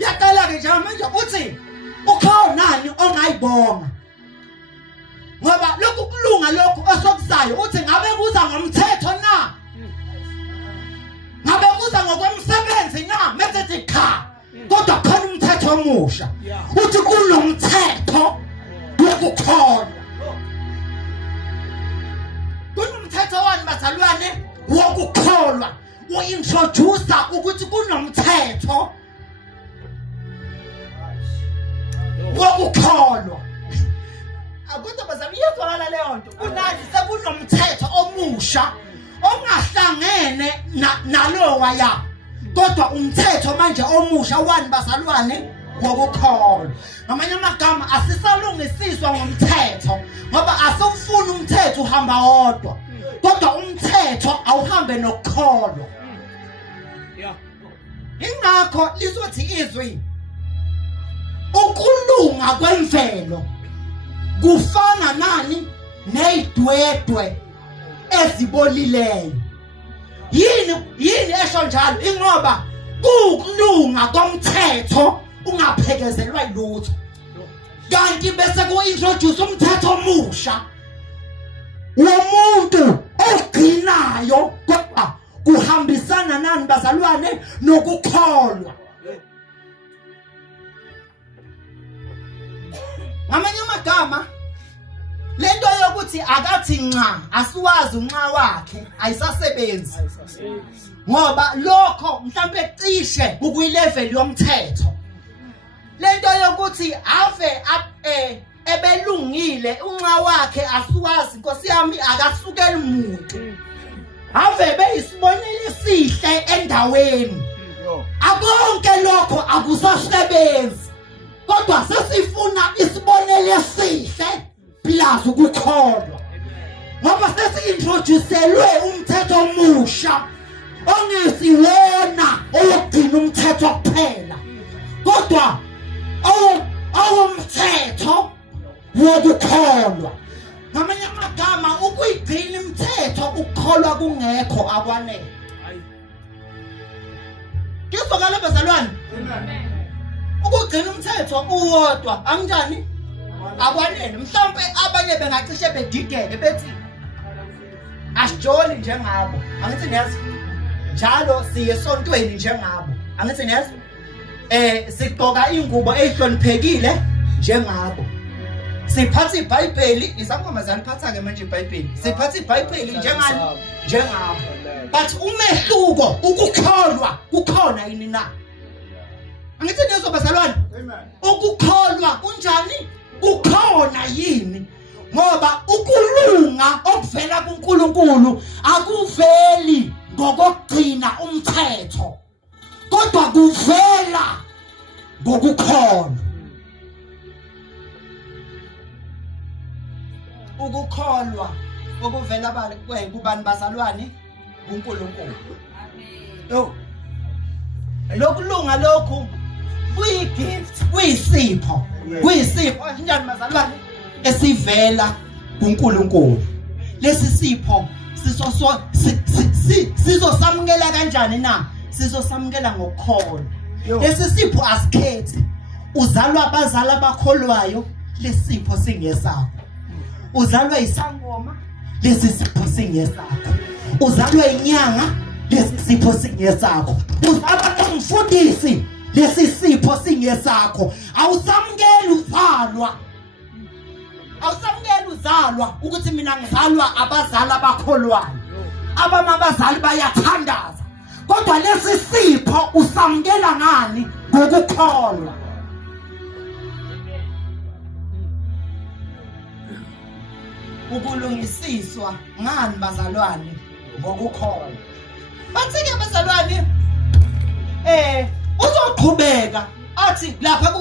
yaqala ke manje uthi ukhonani ongayibonga, ngoba lokhu kulunga lokhu osokuzayo uthi ngabe kuza ngomthetho na, ngabe kuza ngokwemsebenzi na. Msethi cha kodwa khona umthetho omusha uthi kunomthetho wokukholwa. bazalwane wokukholwa uintroduce ukuthi kunomthetho wokukholwa. Akuthi bazalwane iyazwakala leyo nto. Kunathi sekunomthetho omusha ongahlangene nalowa ya. Kodwa umthetho manje omusha wani bazalwane wokukholwa. Ngamanye amagama asisalungisiswa ngomthetho ngoba asifuni umthetho uhamba wodwa. Kodwa umthetho awuhambe nokukholwa. Ingakho lizothi izwi ukulunga kwemvelo kufana nani nezidwedwe ezibolileyo. Yini esho njalo ingoba kulunga komthetho ungaphekezelwa ilutho. Kanti bese ku-introduce umthetho omusha womuntu ogcinayo kodwa kuhambisana nani bazalwane nokukholwa. Ngamanye amagama lento yokuthi akathi nca asiwazi unxa wakhe ayisasebenzi ngoba lokho mhlambe cishe ukuyilevel yomthetho. Lento yokuthi ave ebelungile unxa wakhe asiwazi Nkosi yami akasukeli umuntu. Ave beyisibonile sihle endaweni. Akonke lokho akusasebenzi. Kodwa sesifuna isibonele sihle plus ukukholwa. Ngoba sesi-introducelwe umthetho omusha ongesiwona oyogcina umthetho kuphela. Kodwa awumthetho wokukholwa. Ngamanye amagama ukuyigcina imithetho ukukholwa kungekho akwanele. Kuzokala bazalwane? Ukugcina umthetho uwodwa anjani? Akwanele. Mhlawumbe abanye bengacishe bedideke bethi asijoli njengabo. Angithi niyazi njalo siye esontweni njengabo. Angithi niyazi sigqoka ingubo ezihloniphekile njengabo. Siphatha iBhayibheli, izangoma phatha ke manje iBhayibheli. Siphatha iBhayibheli njengabo. But umehluko ukukholwa kukhona yini na? Angithi niyazi bazalwane? Amen. Ukukholwa kunjani? Kukhona yini? Ngoba ukulunga okuvela kuNkulunkulu akuveli ngokugcina umthetho. Kodwa kuvela ngokukholwa. Ukukholwa okuvela kubani bazalwane kuNkulunkulu. Yo. Lokulunga lokhu kuyigift, kuyisipho. Kuyisipho kanjani bazalwane esivela kuNkulunkulu. Lesi sipho sizosamukela kanjani na? Sizosamukela ngokukholwa. Lesi sipho asikhethi. Uzalwa abazali abakholwayo, lesi sipho singesakho. Uzalwa isangoma, lesi sipho singesakho. Uzalwa inyanga, lesi sipho singesakho. Uzalwa umfundisi, lesi sipho singesakho. Awusamukeli uzalwa. Awusamukeli uzalwa ukuthi mina ngizalwa abazali abakholwayo. Abazali bayathandaza. Kodwa lesi sipho usamukela ngani? Ngokukholwa. Ukulungisiswa ngani bazalwane? Ngokukholwa. Bathi ke bazalwane uzoqhubeka athi lapha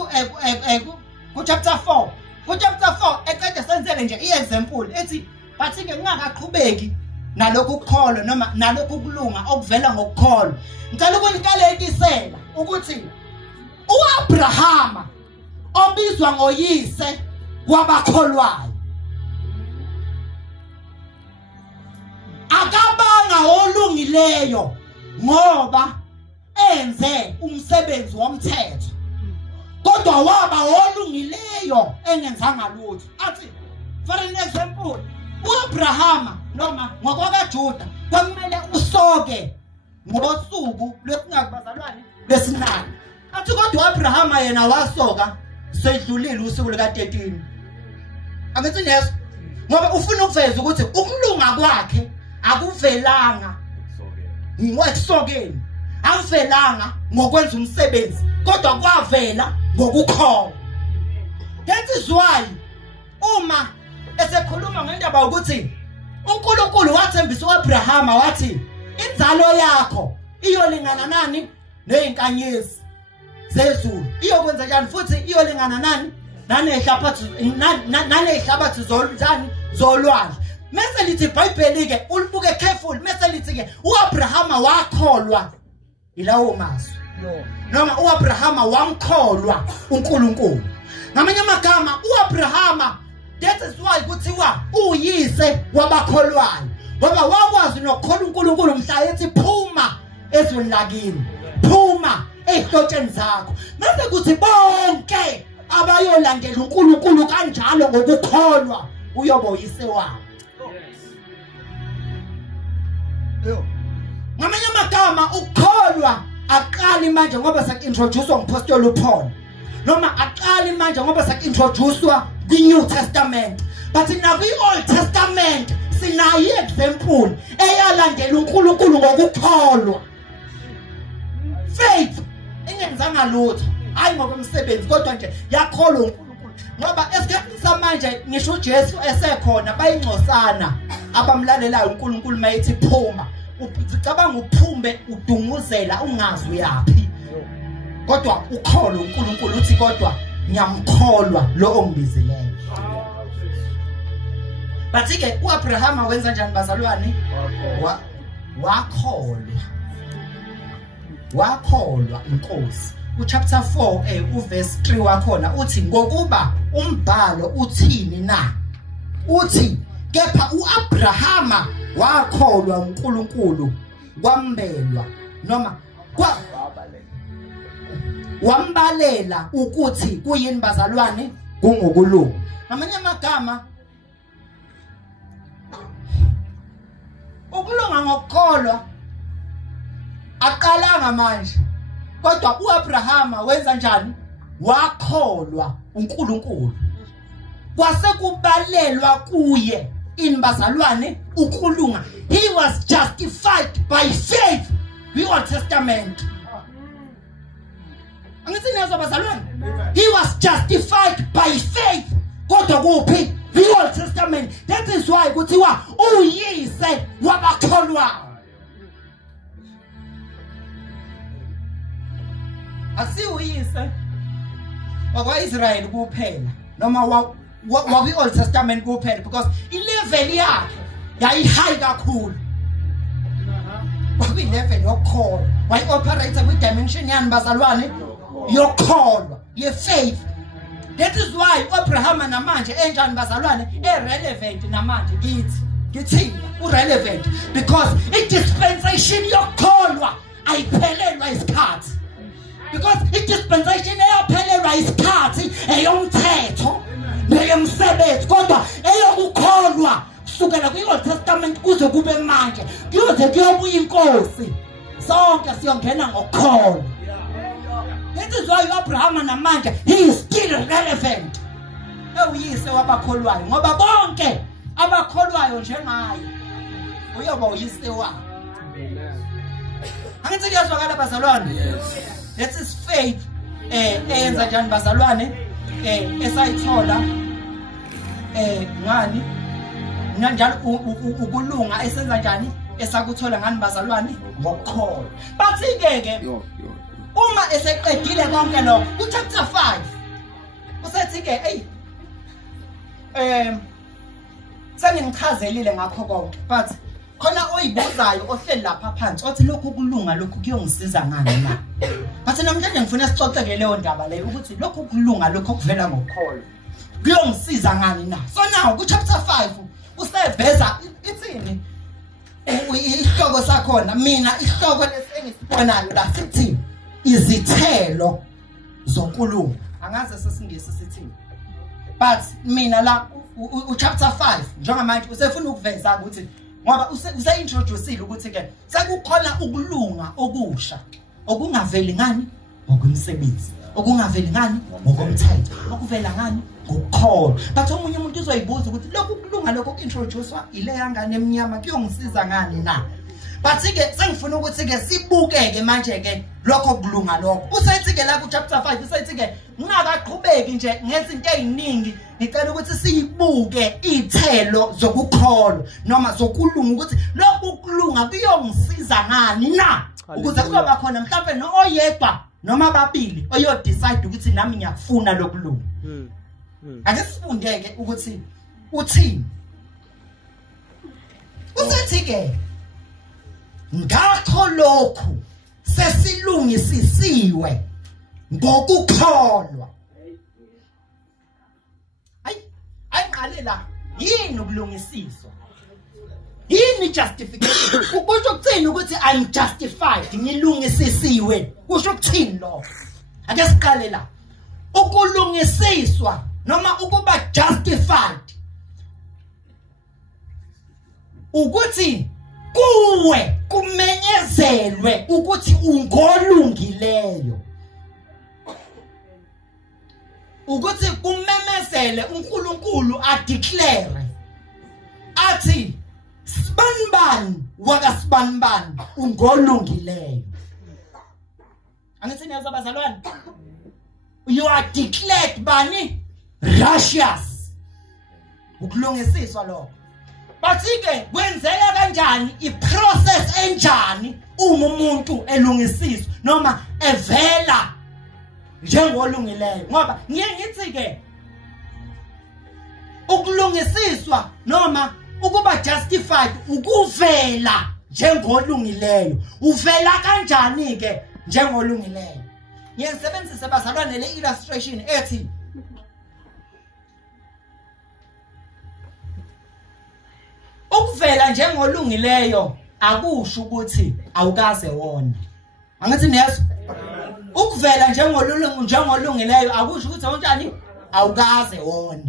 ku chapter 4. Ku chapter 4 eqeda senzele nje iexample ethi bathi ke ngingakaqhubeki nalokhu ukukholwa noma nalokhu kulunga okuvela ngokukholwa. Ngicela ukunikalekisela ukuthi uAbrahama obizwa ngoyise wabakholwayo akabanga olungileyo ngoba enze umsebenzi womthetho. Kodwa waba olungileyo engenzanga lutho. Athi for an example uAbrahama noma ngokwakaJuda kwamele usoke ngosuku lwesingakubazalwane lesinani. Athi kodwa uAbrahama yena wasoka sedlulile usuku lika 13. Angithi leso ngoba ufuna ukuveza ukuthi ukulunga kwakhe akuvelanga ngokusokeni akuvelanga ngokwenza umsebenzi kodwa kwavela ngokukholwa. That is why uma esekhuluma ngendaba ukuthi uNkulunkulu wathembisa uAbraham wathi inzalo yakho iyolingana nani nezinkanyezi zezulu, iyokwenza njani futhi iyolingana nani nanehlabathi zolwandle. Mase lithi iBhayibheli ke ulibuke careful, mase lithi ke uAbraham wakholwa ilawo mazwi noma uAbraham wamkholwa uNkulunkulu. Ngamanye amagama uAbraham, that is why kuthiwa uyise wabakholwayo, ngoba wakwazi nokukholwa uNkulunkulu mhla ethi phuma ezweni lakini, phuma ehlotsheni zakho. Mase kuthi bonke abayolandela uNkulunkulu kanjalo ngokukholwa uyoba uyise wabo. Ngamanye amagama ukukholwa aqali manje ngoba sakintroducewa ngupostoli uPaul, noma aqali manje ngoba sakintroducewa kwiNew Testament, but na kwi-Old Testament sinayi example eyalandela uNkulunkulu ngokukholwa. Faith ingenzanga lutho, hayi ngokomsebenzi kodwa nje yakholwa uNkulunkulu. Ngoba esikhathini samanje ngisho uJesu esekhona bayingcosana abamlalelayo uNkulunkulu mayethi phuma, ucabanga uphumbe udunguzela ungazi uyapi, kodwa ukholwa uNkulunkulu uthi kodwa ngiyamkholwa lo ongibizileyo. Bathi ke uAbraham wenza njani bazalwane? Wakholwa inkosi. Uchapter 4 uverse 3 wakhona uthi ngokuba umbhalo uthini na? Uthi kepha uAbraham wakholwa uNkulunkulu kwambelwa noma wambalela ukuthi kuyini bazalwane kungokulunga. Ngamanye amagama ukulunga ngokukholwa aqalanga manje, kodwa uAbraham wenza njani? Wakholwa uNkulunkulu kwase kubalelwa kuye ini bazalwane ukulunga. He was justified by faith. The Old Testament. Angithi niyazwa bazalwane? He was justified by faith. Kodwa kuphi? The Old Testament. That is why kuthiwa uyise wabakholwa. Asi uyise wakwa-Israyeli kuphela noma wakwi-Old Testament kuphela, because ilevel yakhe yayi-high kakhulu. Kwakuyi-level yokukholwa, wayi-operator kwi-dimension yani bazalwane yokukholwa, ye-faith. That is why uAbraham namanje enjani bazalwane irrelevant namanje ngithina urelevant, because i-dispensation yokukholwa ayiphelelwa isikhathi, because i-dispensation eyaphelelwa isikhathi eyomthetho neyomsebenzi, kodwa eyokukholwa kusukela kwi-Old Testament kuze kube manje kuyoze kuyobuya inkosi sonke siyongena ngokukholwa. That is why uAbraham namanje he is still relevant. Uyise wabakholwayo ngoba bonke abakholwayo njengaye uyoba uyise wabo. Angithi kuyazwakala bazalwane? That is faith eyenza njani bazalwane esayithola ngani njalo ukulunga esenza njani esakuthola ngani bazalwane ngokukholwa. Bathi ke uma eseqedile konke lokho uChapter 5 usethi ke senginichazelile ngakho konke, but khona oyibuzayo ohleli lapha phansi othi lokhu kulunga lokhu kuyongisiza ngani na? Bathi namhlanje ngifuna sixoxeke leyo ndaba leyo ukuthi lokhu kulunga lokho kuvela ngokukholwa kuyongisiza ngani na. So now kuChapter 5 useveza ithini isihloko sakhona. Mina isihloko lesengisibonayo la sithi izithelo zokulunga. Angaze sesingesi sithini, but mina la uChapter 5 njengamanje usefuna ukuveza ukuthi ngoba use-introduceile ukuthi ke sekukhona ukulunga okusha okungaveli ngani ngokumsebenzi. okungaveli ngani ngokomthetho okuvela ngani ngokukholwa but omunye umuntu uzoyibuza ukuthi lokhu kulunga lokho introducewa ile yangane emnyama kuyongisiza ngani na but ke sengifuna ukuthi ke sibukeke manje ke lokho kulunga lokho usethi ke la ku chapter 5 usethi ke ngingakaqhubeki nje ngezinto eziningi ngicela ukuthi siyibuke izithelo zokukholwa noma zokulunga ukuthi lokhu kulunga kuyongisiza ngani na ukuze kuzoba khona mhlawumbe noyedwa noma ababili oyo decide ukuthi nami ngiyafuna lokulunga ake sifundeke ukuthi uthini usethi ke ngakho lokhu sesilungisisiwe ngokukholwa ayiqale la yini ukulungisiswa yini justification ukusho ukuthini ukuthi I'm justified ngilungisisiwe kusho ukuthini lo ake siqale la ukulungisiswa noma ukuba justified ukuthi kuwe kumenyezelwe ukuthi ungolungileyo ukuthi kumemezele uNkulunkulu adeclare athi sibanibani wakasibanibani ungolungileyo angithi niyazwa bazalwane you are declared bani righteous ukulungisiswa lokho bathi-ke kwenzeka kanjani iprocess enjani uma umuntu elungisiswa noma evela njengolungileyo ngoba ngiye ngithi-ke ukulungisiswa noma ukuba justified ukuvela njengolungileyo uvela kanjani-ke njengolungileyo ngiyisebenzise bazalwane le illustration ethi ukuvela njengolungileyo akusho ukuthi awukaze wona angithi niyezwa ukuvela njengolungileyo akusho ukuthi unjani awukaze wona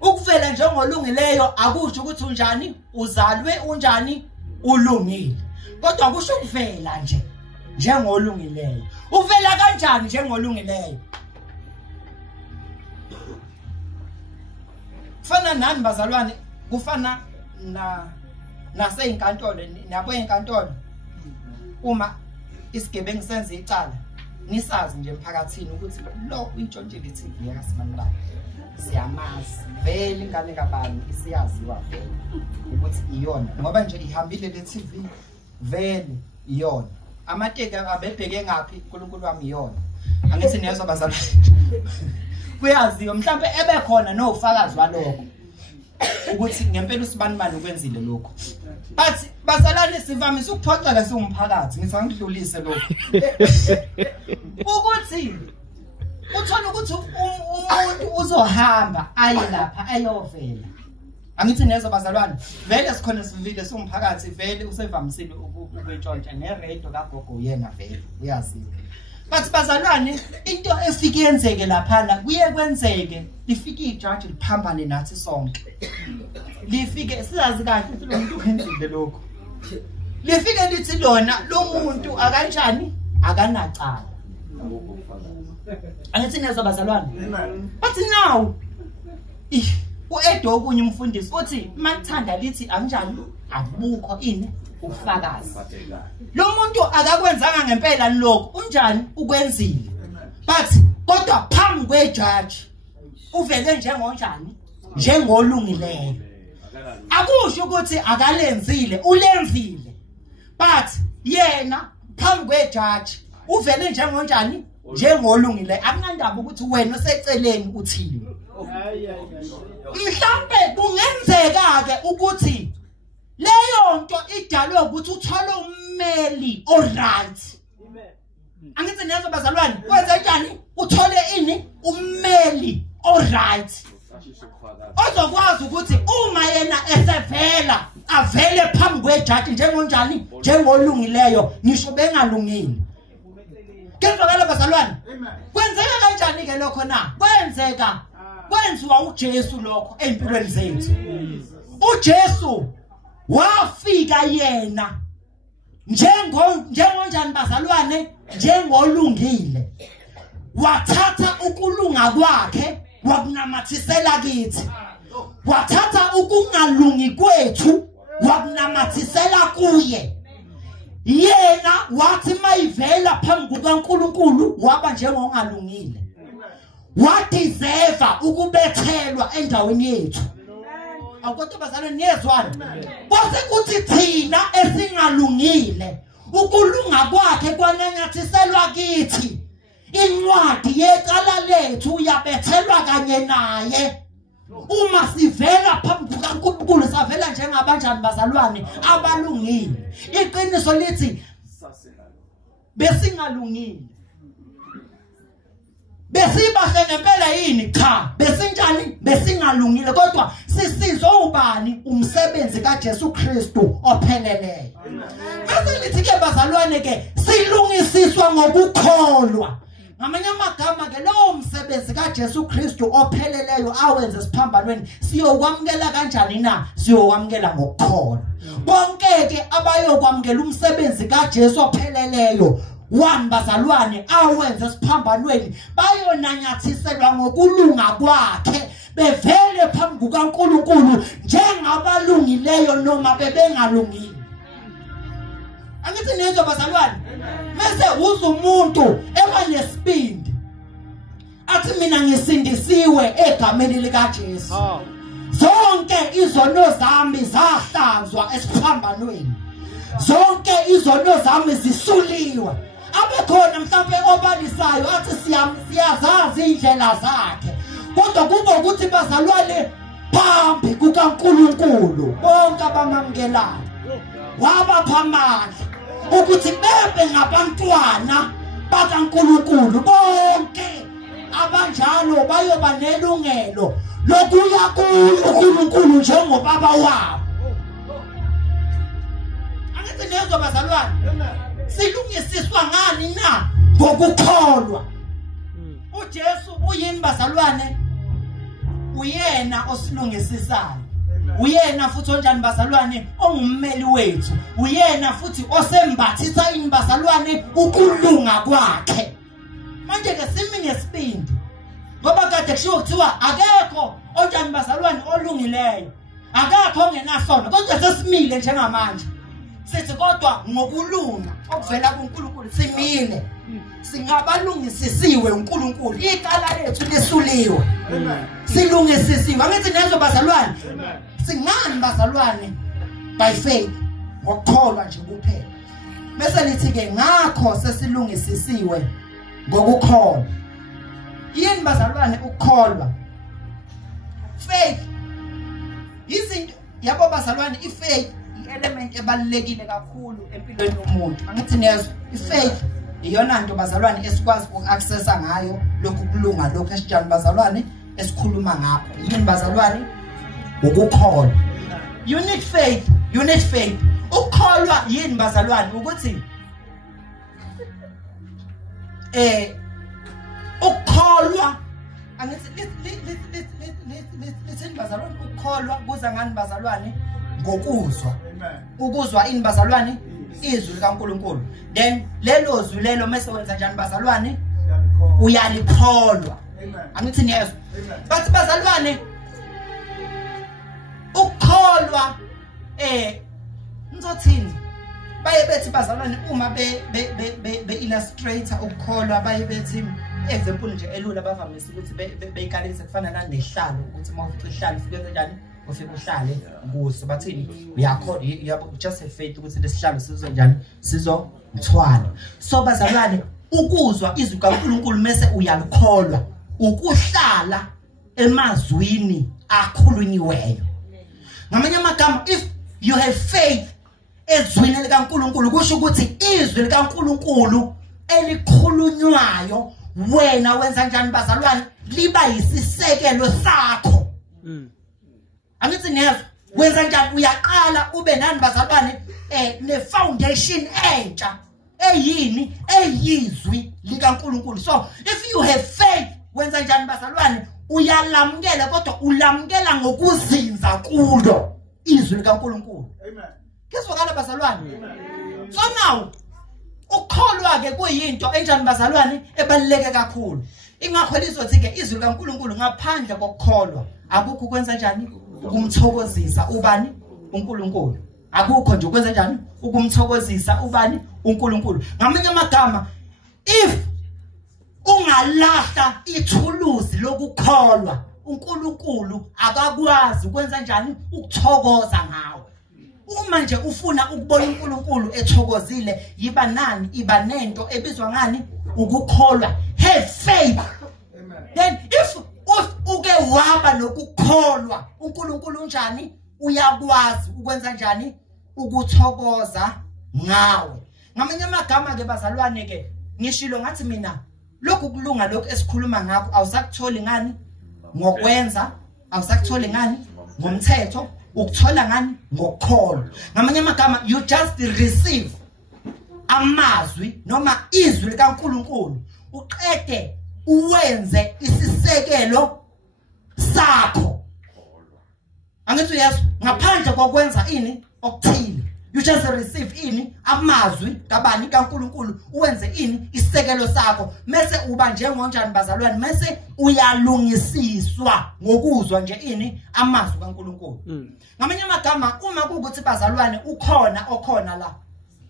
ukuvela njengolungileyo akusho ukuthi unjani uzalwe unjani ulungile kodwa kusho ukuvela nje njengolungileyo uvela kanjani njengolungileyo kufana nani bazalwane kufana naseyinkantolo nabo eyinkantolo uma isigebengu senze icala nisazi nje emphakathini ukuthi lo uyintshontshile iTV yakaSimanibala siyamazi vele ingane kabani isiyaziwa vele ukuthi iyona ngoba nje ihambile le TV vele iyona amateka abebheke ngapi uNkulunkulu wami iyona angithi niyezwa bazalwane kuyaziwa mhlawumbe ebe khona nofakazi walokho ukuthi ngempela usibanibani ukwenzile lokho but bazalwane sivamise ukuphoxela siwumphakathi ngithi angidlulise lokho ukuthi uthola ukuthi umuntu uzohamba aye lapha ayovela angithi nezo bazalwane vele sikhona sivile siwumphakathi vele usevamisile ukwetshontsha neredo kagogo yena vele uyaziwa but bazalwane into efike yenzeke lapha kuye kwenzeke lifike ijudge liphambane nathi sonke lifike sizazi kahle ukuthi lo muntu wenzile lokho lifike lithi lona lo muntu akanjani akanacala angithi nezwa bazalwane but now uEdo okunye umfundisi uthi makuthanda lithi anjani abukho ini ufakazi lo muntu akakwenzanga ngempela lokho unjani ukwenzile but kodwa phambi kweJudge uvele njengonjani njengolungileyo akusho ukuthi akalenzile ulenzile but yena phambi kweJudge uvele njengonjani njengolungileyo akunandaba ukuthi wena oseceleni uthini mhlambe kungenzeka ke ukuthi leyo nto idalwe ukuthi uthole ummeli alright angithi nezo bazalwane kwenza njani uthole ini ummeli alright ozokwazi ukuthi uma yena esevela avele phambi kweJudge njengonjani njengolungileyo ngisho bengalungile kezwakala bazalwane kwenzeka kanjani ke lokho na kwenziwa uJesu lokho empilweni zethu uJesu wafika yena njengonjani bazalwane njengolungile wathatha ukulunga kwakhe wakunamathisela kithi. Wathatha ukungalungi kwethu wakunamathisela kuye. Yena wathi mayivela phambi kukaNkulunkulu waba njengongalungile. Wadeserve ukubethelwa endaweni yethu. Awukodwa bazalwane niyezwana. Bose kuthi thina esingalungile ukulunga kwakhe kwananyathiselwa kithi. Incwadi yecala lethu uyabethelwa kanye naye. Uma sivela phambi kukaNkulunkulu savela njengabanjani bazalwane abalungile. Iqiniso lithi besingalungile. Besibahle ngempela yini? Cha, besinjani? Besingalungile kodwa sisizwe ubani? Umsebenzi kaJesu Kristu opheleleyo. Mase lithi ke bazalwane ke silungisiswa ngokukholwa. Ngamanye amagama ke lowo msebenzi kaJesu Kristu opheleleyo awenze siphambanweni siyokwamukela kanjani na? Siyokwamukela ngokukholwa. Bonke ke abayokwamukela umsebenzi kaJesu opheleleyo one bazalwane awenze siphambanweni bayonanyathiselwa ngokulunga kwakhe bevele phambi kukaNkulunkulu njengabalungileyo noma bebengalungile. Angithi niyenzo bazalwane mase uza umuntu ebanesibindi athi mina ngisindisiwe egameni likaJesu. Zonke izono zami zahlanzwa esiphambanweni. Zonke izono zami zisuliwe. Abekhona mhlawumbe obalisayo athi siyazazi indlela zakhe. Kodwa kuba ukuthi bazalwane phambi kukaNkulunkulu bonke abamamukelayo wabapha amandla ukuthi bebe ngabantwana bakaNkulunkulu. Bonke abanjalo bayoba nelungelo lokuya kuNkulunkulu njengobaba wabo. Angithi nezo bazalwane silungisiswa ngani na? Ngokukholwa. uJesu uyini bazalwane? Uyena osilungisisayo. Uyena futhi onjani bazalwane? Ongummeli wethu. Uyena futhi osembathisa ini bazalwane ukulunga kwakhe. Manje ke simi ngesibindi ngoba kade kushiwo kuthiwa akekho onjani bazalwane olungileyo. Akekho ongenasono kodwa sesimile njengamanje. Sithi kodwa ngokulunga okuvela kuNkulunkulu simile. Singabalungisisiwe uNkulunkulu. Icala lethu lisuliwe. Silungisisiwe. Angithi nezo bazalwane. Singani bazalwane? By faith. Ngokukholwa nje kuphela. Bese lithi ke ngakho sesilungisisiwe ngokukholwa. Yini bazalwane ukukholwa? Faith. Izinto yabo bazalwane ifaith element ebalulekile kakhulu empilweni yomuntu. Angithi nezo ifaith iyona nto bazalwane esikwazi ukuaccessa ngayo lokhu kulunga lokho esijani bazalwane esikhuluma ngapho. Yini bazalwane? Ukukholwa. You need faith. You need faith. Ukukholwa yini bazalwane? Ukuthi ukukholwa angithi listen bazalwane ukukholwa kuza ngani bazalwane? Ngokuzwa. Ukuzwa ini bazalwane? Izwi likaNkulunkulu. Then lelo zwi lelo mase wenza njani bazalwane? Uyalikholwa. Angithi niyezwa? Bathi bazalwane ukukholwa ngizothini? Baye bethi bazalwane uma be illustrator ukukholwa baye bethi example nje elula bavamise ukuthi beyikalise kufana nanehlalo ukuthi mawufica ihlalo ufike kanjani? Ufike uhlale kuso bathini uyakholwa yabo just have faith ukuthi lesihlalo sizo njani sizomthwala. So bazalwane ukuzwa izwi kaNkulunkulu mase uyalikholwa ukuhlala emazwini akhulunyiweyo. Ngamanye amagama if you have faith ezwini likaNkulunkulu kusho ukuthi izwi likaNkulunkulu elikhulunywayo wena wenza njani bazalwane? Liba yisisekelo sakho. Angithi niyezwa? Wenza njani? Uyaqala ube nani bazalwane ne foundation entsha eyini eyizwi likaNkulunkulu. So if you have faith wenza njani bazalwane? Uyalamukela kodwa ulamukela ngokuzinza kulo izwi likaNkulunkulu. Amen. Keswakala bazalwane. So now ukukholwa ke kuyinto enjani bazalwane ebaluleke kakhulu. Ingakho lizothi ke izwi kaNkuluNkulu ngaphandle kokukholwa akukho ukwenza njani ukumthokozisa ubani uNkulunkulu. Akukho nje ukwenza njani ukumthokozisa ubani uNkulunkulu. Ngamanye amagama if ungalahla ithuluzi lokukholwa uNkulunkulu akakwazi ukwenza njani ukuthokoza ngawe. Uma nje ufuna ukubona uNkulunkulu ethokozile yiba nani iba nento ebizwa ngani ukukholwa. Have faith. Then if uke waba lokukholwa uNkulunkulu unjani uyakwazi ukwenza njani ukuthokoza ngawe. Ngamanye amagama ke bazalwane ke ngishilo ngathi mina lokhu kulunga lokhu esikhuluma ngakho awusakutholi ngani ngokwenza awusakutholi ngani ngomthetho ukuthola ngani ngokukholwa. Ngamanye amagama you just receive amazwi noma izwi likaNkulunkulu uqede uwenze isisekelo sakho. Angithi yes ngaphandle kokwenza ini okuthile you just receive ini amazwi kabani kaNkulunkulu uwenze ini isisekelo sakho mase uba njengonjani bazalwane mase uyalungisiswa ngokuzwa nje ini amazwi kaNkulunkulu. Ngamanye amagama uma kuukuthi bazalwane okhona la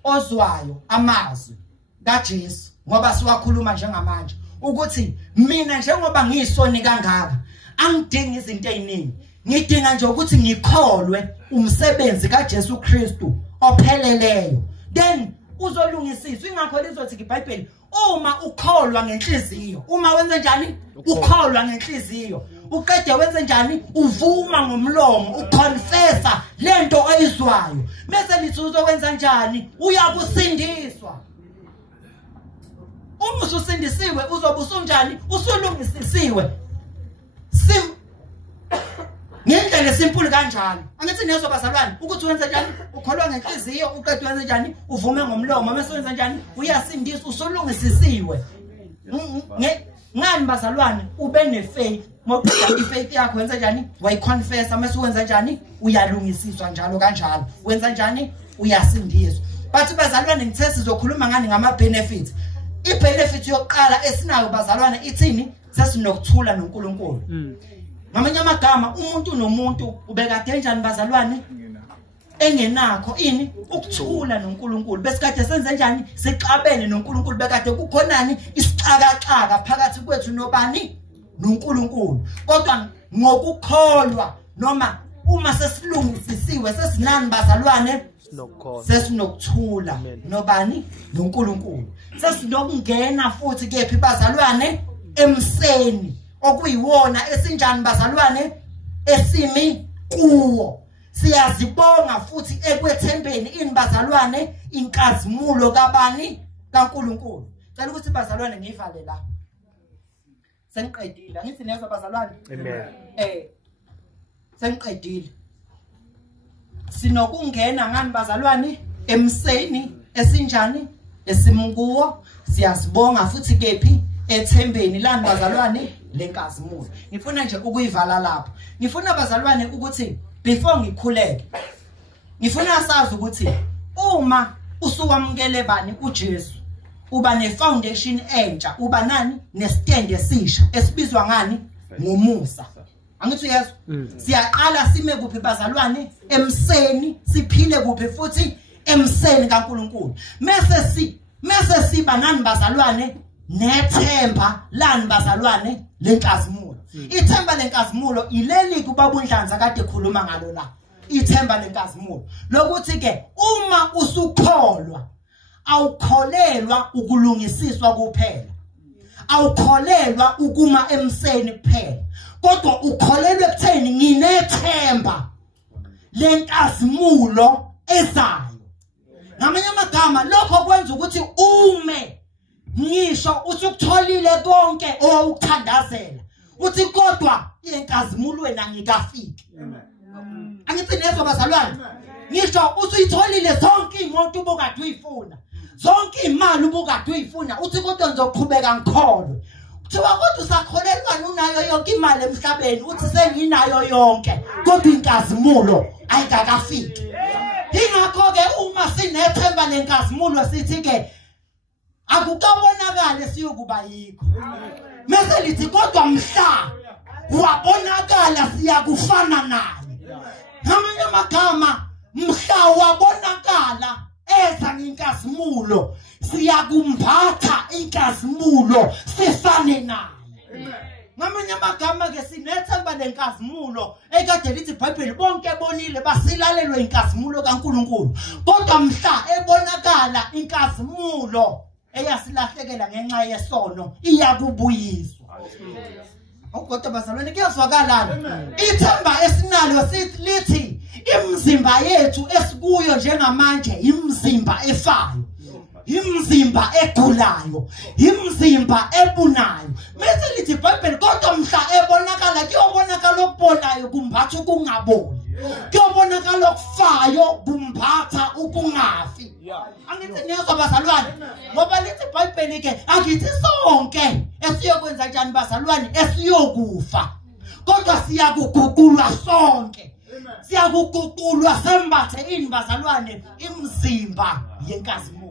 ozwayo amazwi kaJesu ngoba siwakhuluma njengamanje ukuthi mina njengoba ngiyisoni kangaka angidingi izinto eziningi ngidinga nje ukuthi ngikholwe umsebenzi kaJesu Kristu opheleleyo then uzolungisiswa. Ingakho lizothi iBhayibheli uma ukholwa ngenhliziyo uma wenza njani ukholwa ngenhliziyo uqede wenza njani uvuma ngomlomo uconfessa lento oyizwayo bese lithi uzokwenza njani uyakusindiswa. Uma ususindisiwe uzobe usunjani usulungisisiwe ngendlela esimple kanjalo. Angithi nezo bazalwane ukuthi wenza njani ukholwa ngenhliziyo uqede wenza njani uvume ngomlomo bese wenza njani uyasindiswa usulungisisiwe. Ngani bazalwane ube nefaith ngokuthi ifaith yakho wenza njani wayiconfessa bese wenza njani uyalungisiswa njalo kanjalo wenza njani uyasindiswa. Bathi bazalwane ngithe sizokhuluma ngani ngama benefits. I-benefit yokuqala esinayo bazalwane ithini sesinokuthula noNkulunkulu. Ngamanye amagama umuntu nomuntu ubekade kanjani bazalwane engenakho ini ukuthula noNkulunkulu besikade senze njani siqabene noNkulunkulu bekade kukhonani isixakaxaka phakathi kwethu nobani noNkulunkulu. Kodwa ngokukholwa noma uma sesilungisisiwe sesinani bazalwane sesinokuthula nobani noNkulunkulu sesinokungena futhi kephi bazalwane emseni okuyiwona esinjani bazalwane esimi kuwo. Siyazibonga futhi ekwethembeni ini bazalwane inkazimulo kabani kaNkulunkulu. Cela ukuthi bazalwane ngivale la sengiqedile ngithi nezo bazalwane amen sengiqedile sinokungena ngani bazalwane emseni esinjani esimunguwo. Siyazibonga futhi kephi ethembeni lani bazalwane lenkazimulo. Ngifuna nje ukuyivala lapho. Ngifuna bazalwane ukuthi before ngikhuleke ngifuna sazi ukuthi uma usuwamukele bani uJesu uba nefoundation entsha uba nani nestand esisha esibizwa ngani ngomusa. Angithi yes siyaqala sime kuphi bazalwane emseni siphile kuphi futhi emseni kaNkulunkulu mase siba nani bazalwane nethemba lani bazalwane lenkazimulo. Ithemba lenkazimulo ileli kubabundlanza kade khuluma ngalo la. Ithemba lenkazimulo lokuthi ke uma usukholwa awukholelwa ukulungisiswa kuphela awukholelwa ukuma emseni kuphela kodwa ukholelwe ekutheni nginethemba lenkazimulo ezayo. Ngamanye amagama lokho kwenza ukuthi ume ngisho usukutholile konke owukuthandazela uthi kodwa inkazimulweni angikafiki. Angithi nezo bazalwane ngisho usuyitholile zonke imoto ubukade uyifuna zonke imali ubukade uyifuna uthi kodwa ngizoqhubeka ngikholwe. Kuthiwa kodwa usakholelwa unayo yonke imali emhlabeni uthi senginayo yonke kodwa inkazimulo ayikakafiki. Ingakho ke uma sinethemba lenkazimulo sithi ke akukabonakala siyokuba yikho mase lithi kodwa mhla wabonakala siyakufana naye ngamanye amagama mhla wabonakala eza ngenkazimulo siyakumbatha inkazimulo sifane naye ngamanye amagama ke sinethemba lenkazimulo ekade lithi iBhayibheli bonke bonile basilalelwe inkazimulo kaNkuluNkulu kodwa mhla ebonakala inkazimulo eyasilahlekela ngenxa yesono iyakubuyiswa kodwa bazalwane kuyazwakala ithemba esinalo lithi imizimba yethu esikuyo njengamanje imizimba efayo imizimba egulayo imizimba ebunayo mase lithi iBhayibheli kodwa mhla ebonakala kuyobonakala okubolayo kumbatha ukungaboni kuyobonakala okufayo kumbatha ukungafi angithi niyazwa bazalwane ngoba lithi iBhayibheli ke angithi sonke esiyokwenza njani bazalwane esiyokufa kodwa siyakuguqulwa sonke siyakuguqulwa sembathe ini bazalwane imizimba yenkazimulo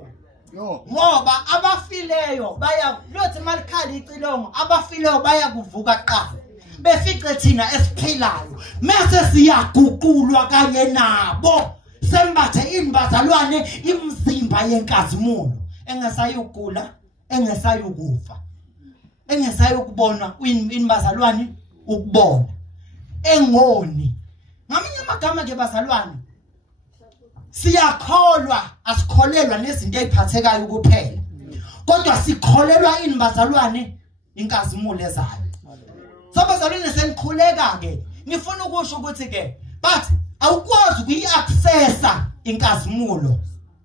ngoba abafileyo baya lothi malikhali icilongo abafileyo baya kuvuka qala befice thina esiphilayo mase siyaguqulwa kanye nabo sembathe ini bazalwane imizimba yenkazimulo engasayugula engasayukufa engasayukubona ini bazalwane ukubona engoni ngamanye amagama ke bazalwane siyakholwa asikholelwa nezinto eziphathekayo kuphela kodwa sikholelwa ini bazalwane inkazimulo ezayo so bazalwane senikhuleka ke ngifuna ukusho ukuthi ke but awukwazi ukuyiaccessa inkazimulo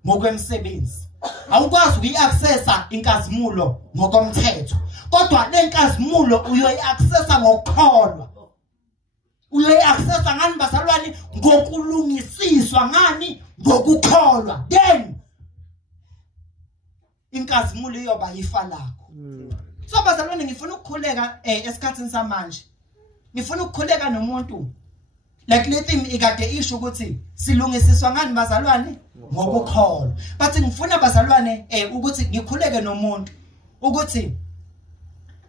ngokwemsebenzi awukwazi ukuyiaccessa inkazimulo ngokomthetho kodwa lenkazimulo uyoyiaccessa ngokukholwa uyoyiaccessa ngani bazalwane ngokulungisiswa ngani ngokukholwa then inkazimulo iyoba yifa lakho so bazalwane ngifuna ukukhuleka esikhathini samanje ngifuna ukukhuleka nomuntu like le theme ikade isho ukuthi silungisiswa ngani bazalwane ngokukholwa but ngifuna bazalwane ukuthi ngikhuleke nomuntu ukuthi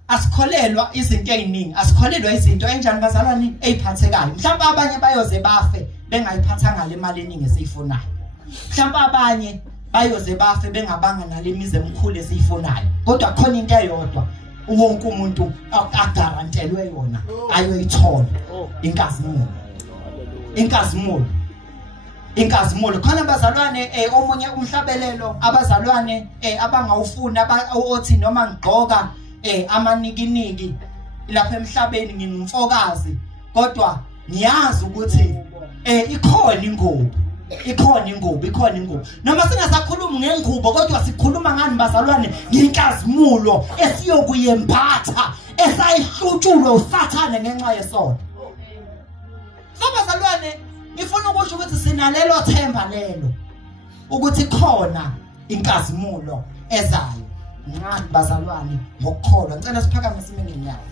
asikholelwa izinto eziningi asikholelwa izinto enjani bazalwane eziphathekayo mhlawumbe abanye bayoze bafe bengayiphathanga le mali eningi esiyifunayo mhlawumbe abanye bayoze bafe bengabanga nalemize emkhulu esiyifunayo kodwa khona into eyodwa wonke umuntu agarantelwe yona ayoyithola inkazimulo khona bazalwane omunye umhlabelelo abazalwane abangawufuna othi noma ngigqoka amanikiniki lapha emhlabeni ngingumfokazi kodwa ngiyazi ukuthi ikhona ingubo noma singasakhulumi ngengubo kodwa sikhuluma ngani bazalwane ngenkazimulo esiyokuyembatha esayihlutshulwe usathane ngenxa yesono so bazalwane ngifuna ukusho ukuthi sinalelo themba lelo ukuthi khona inkazimulo ezayo ngani bazalwane ngokukholwa ngicela siphakamise iminwe ngenyawo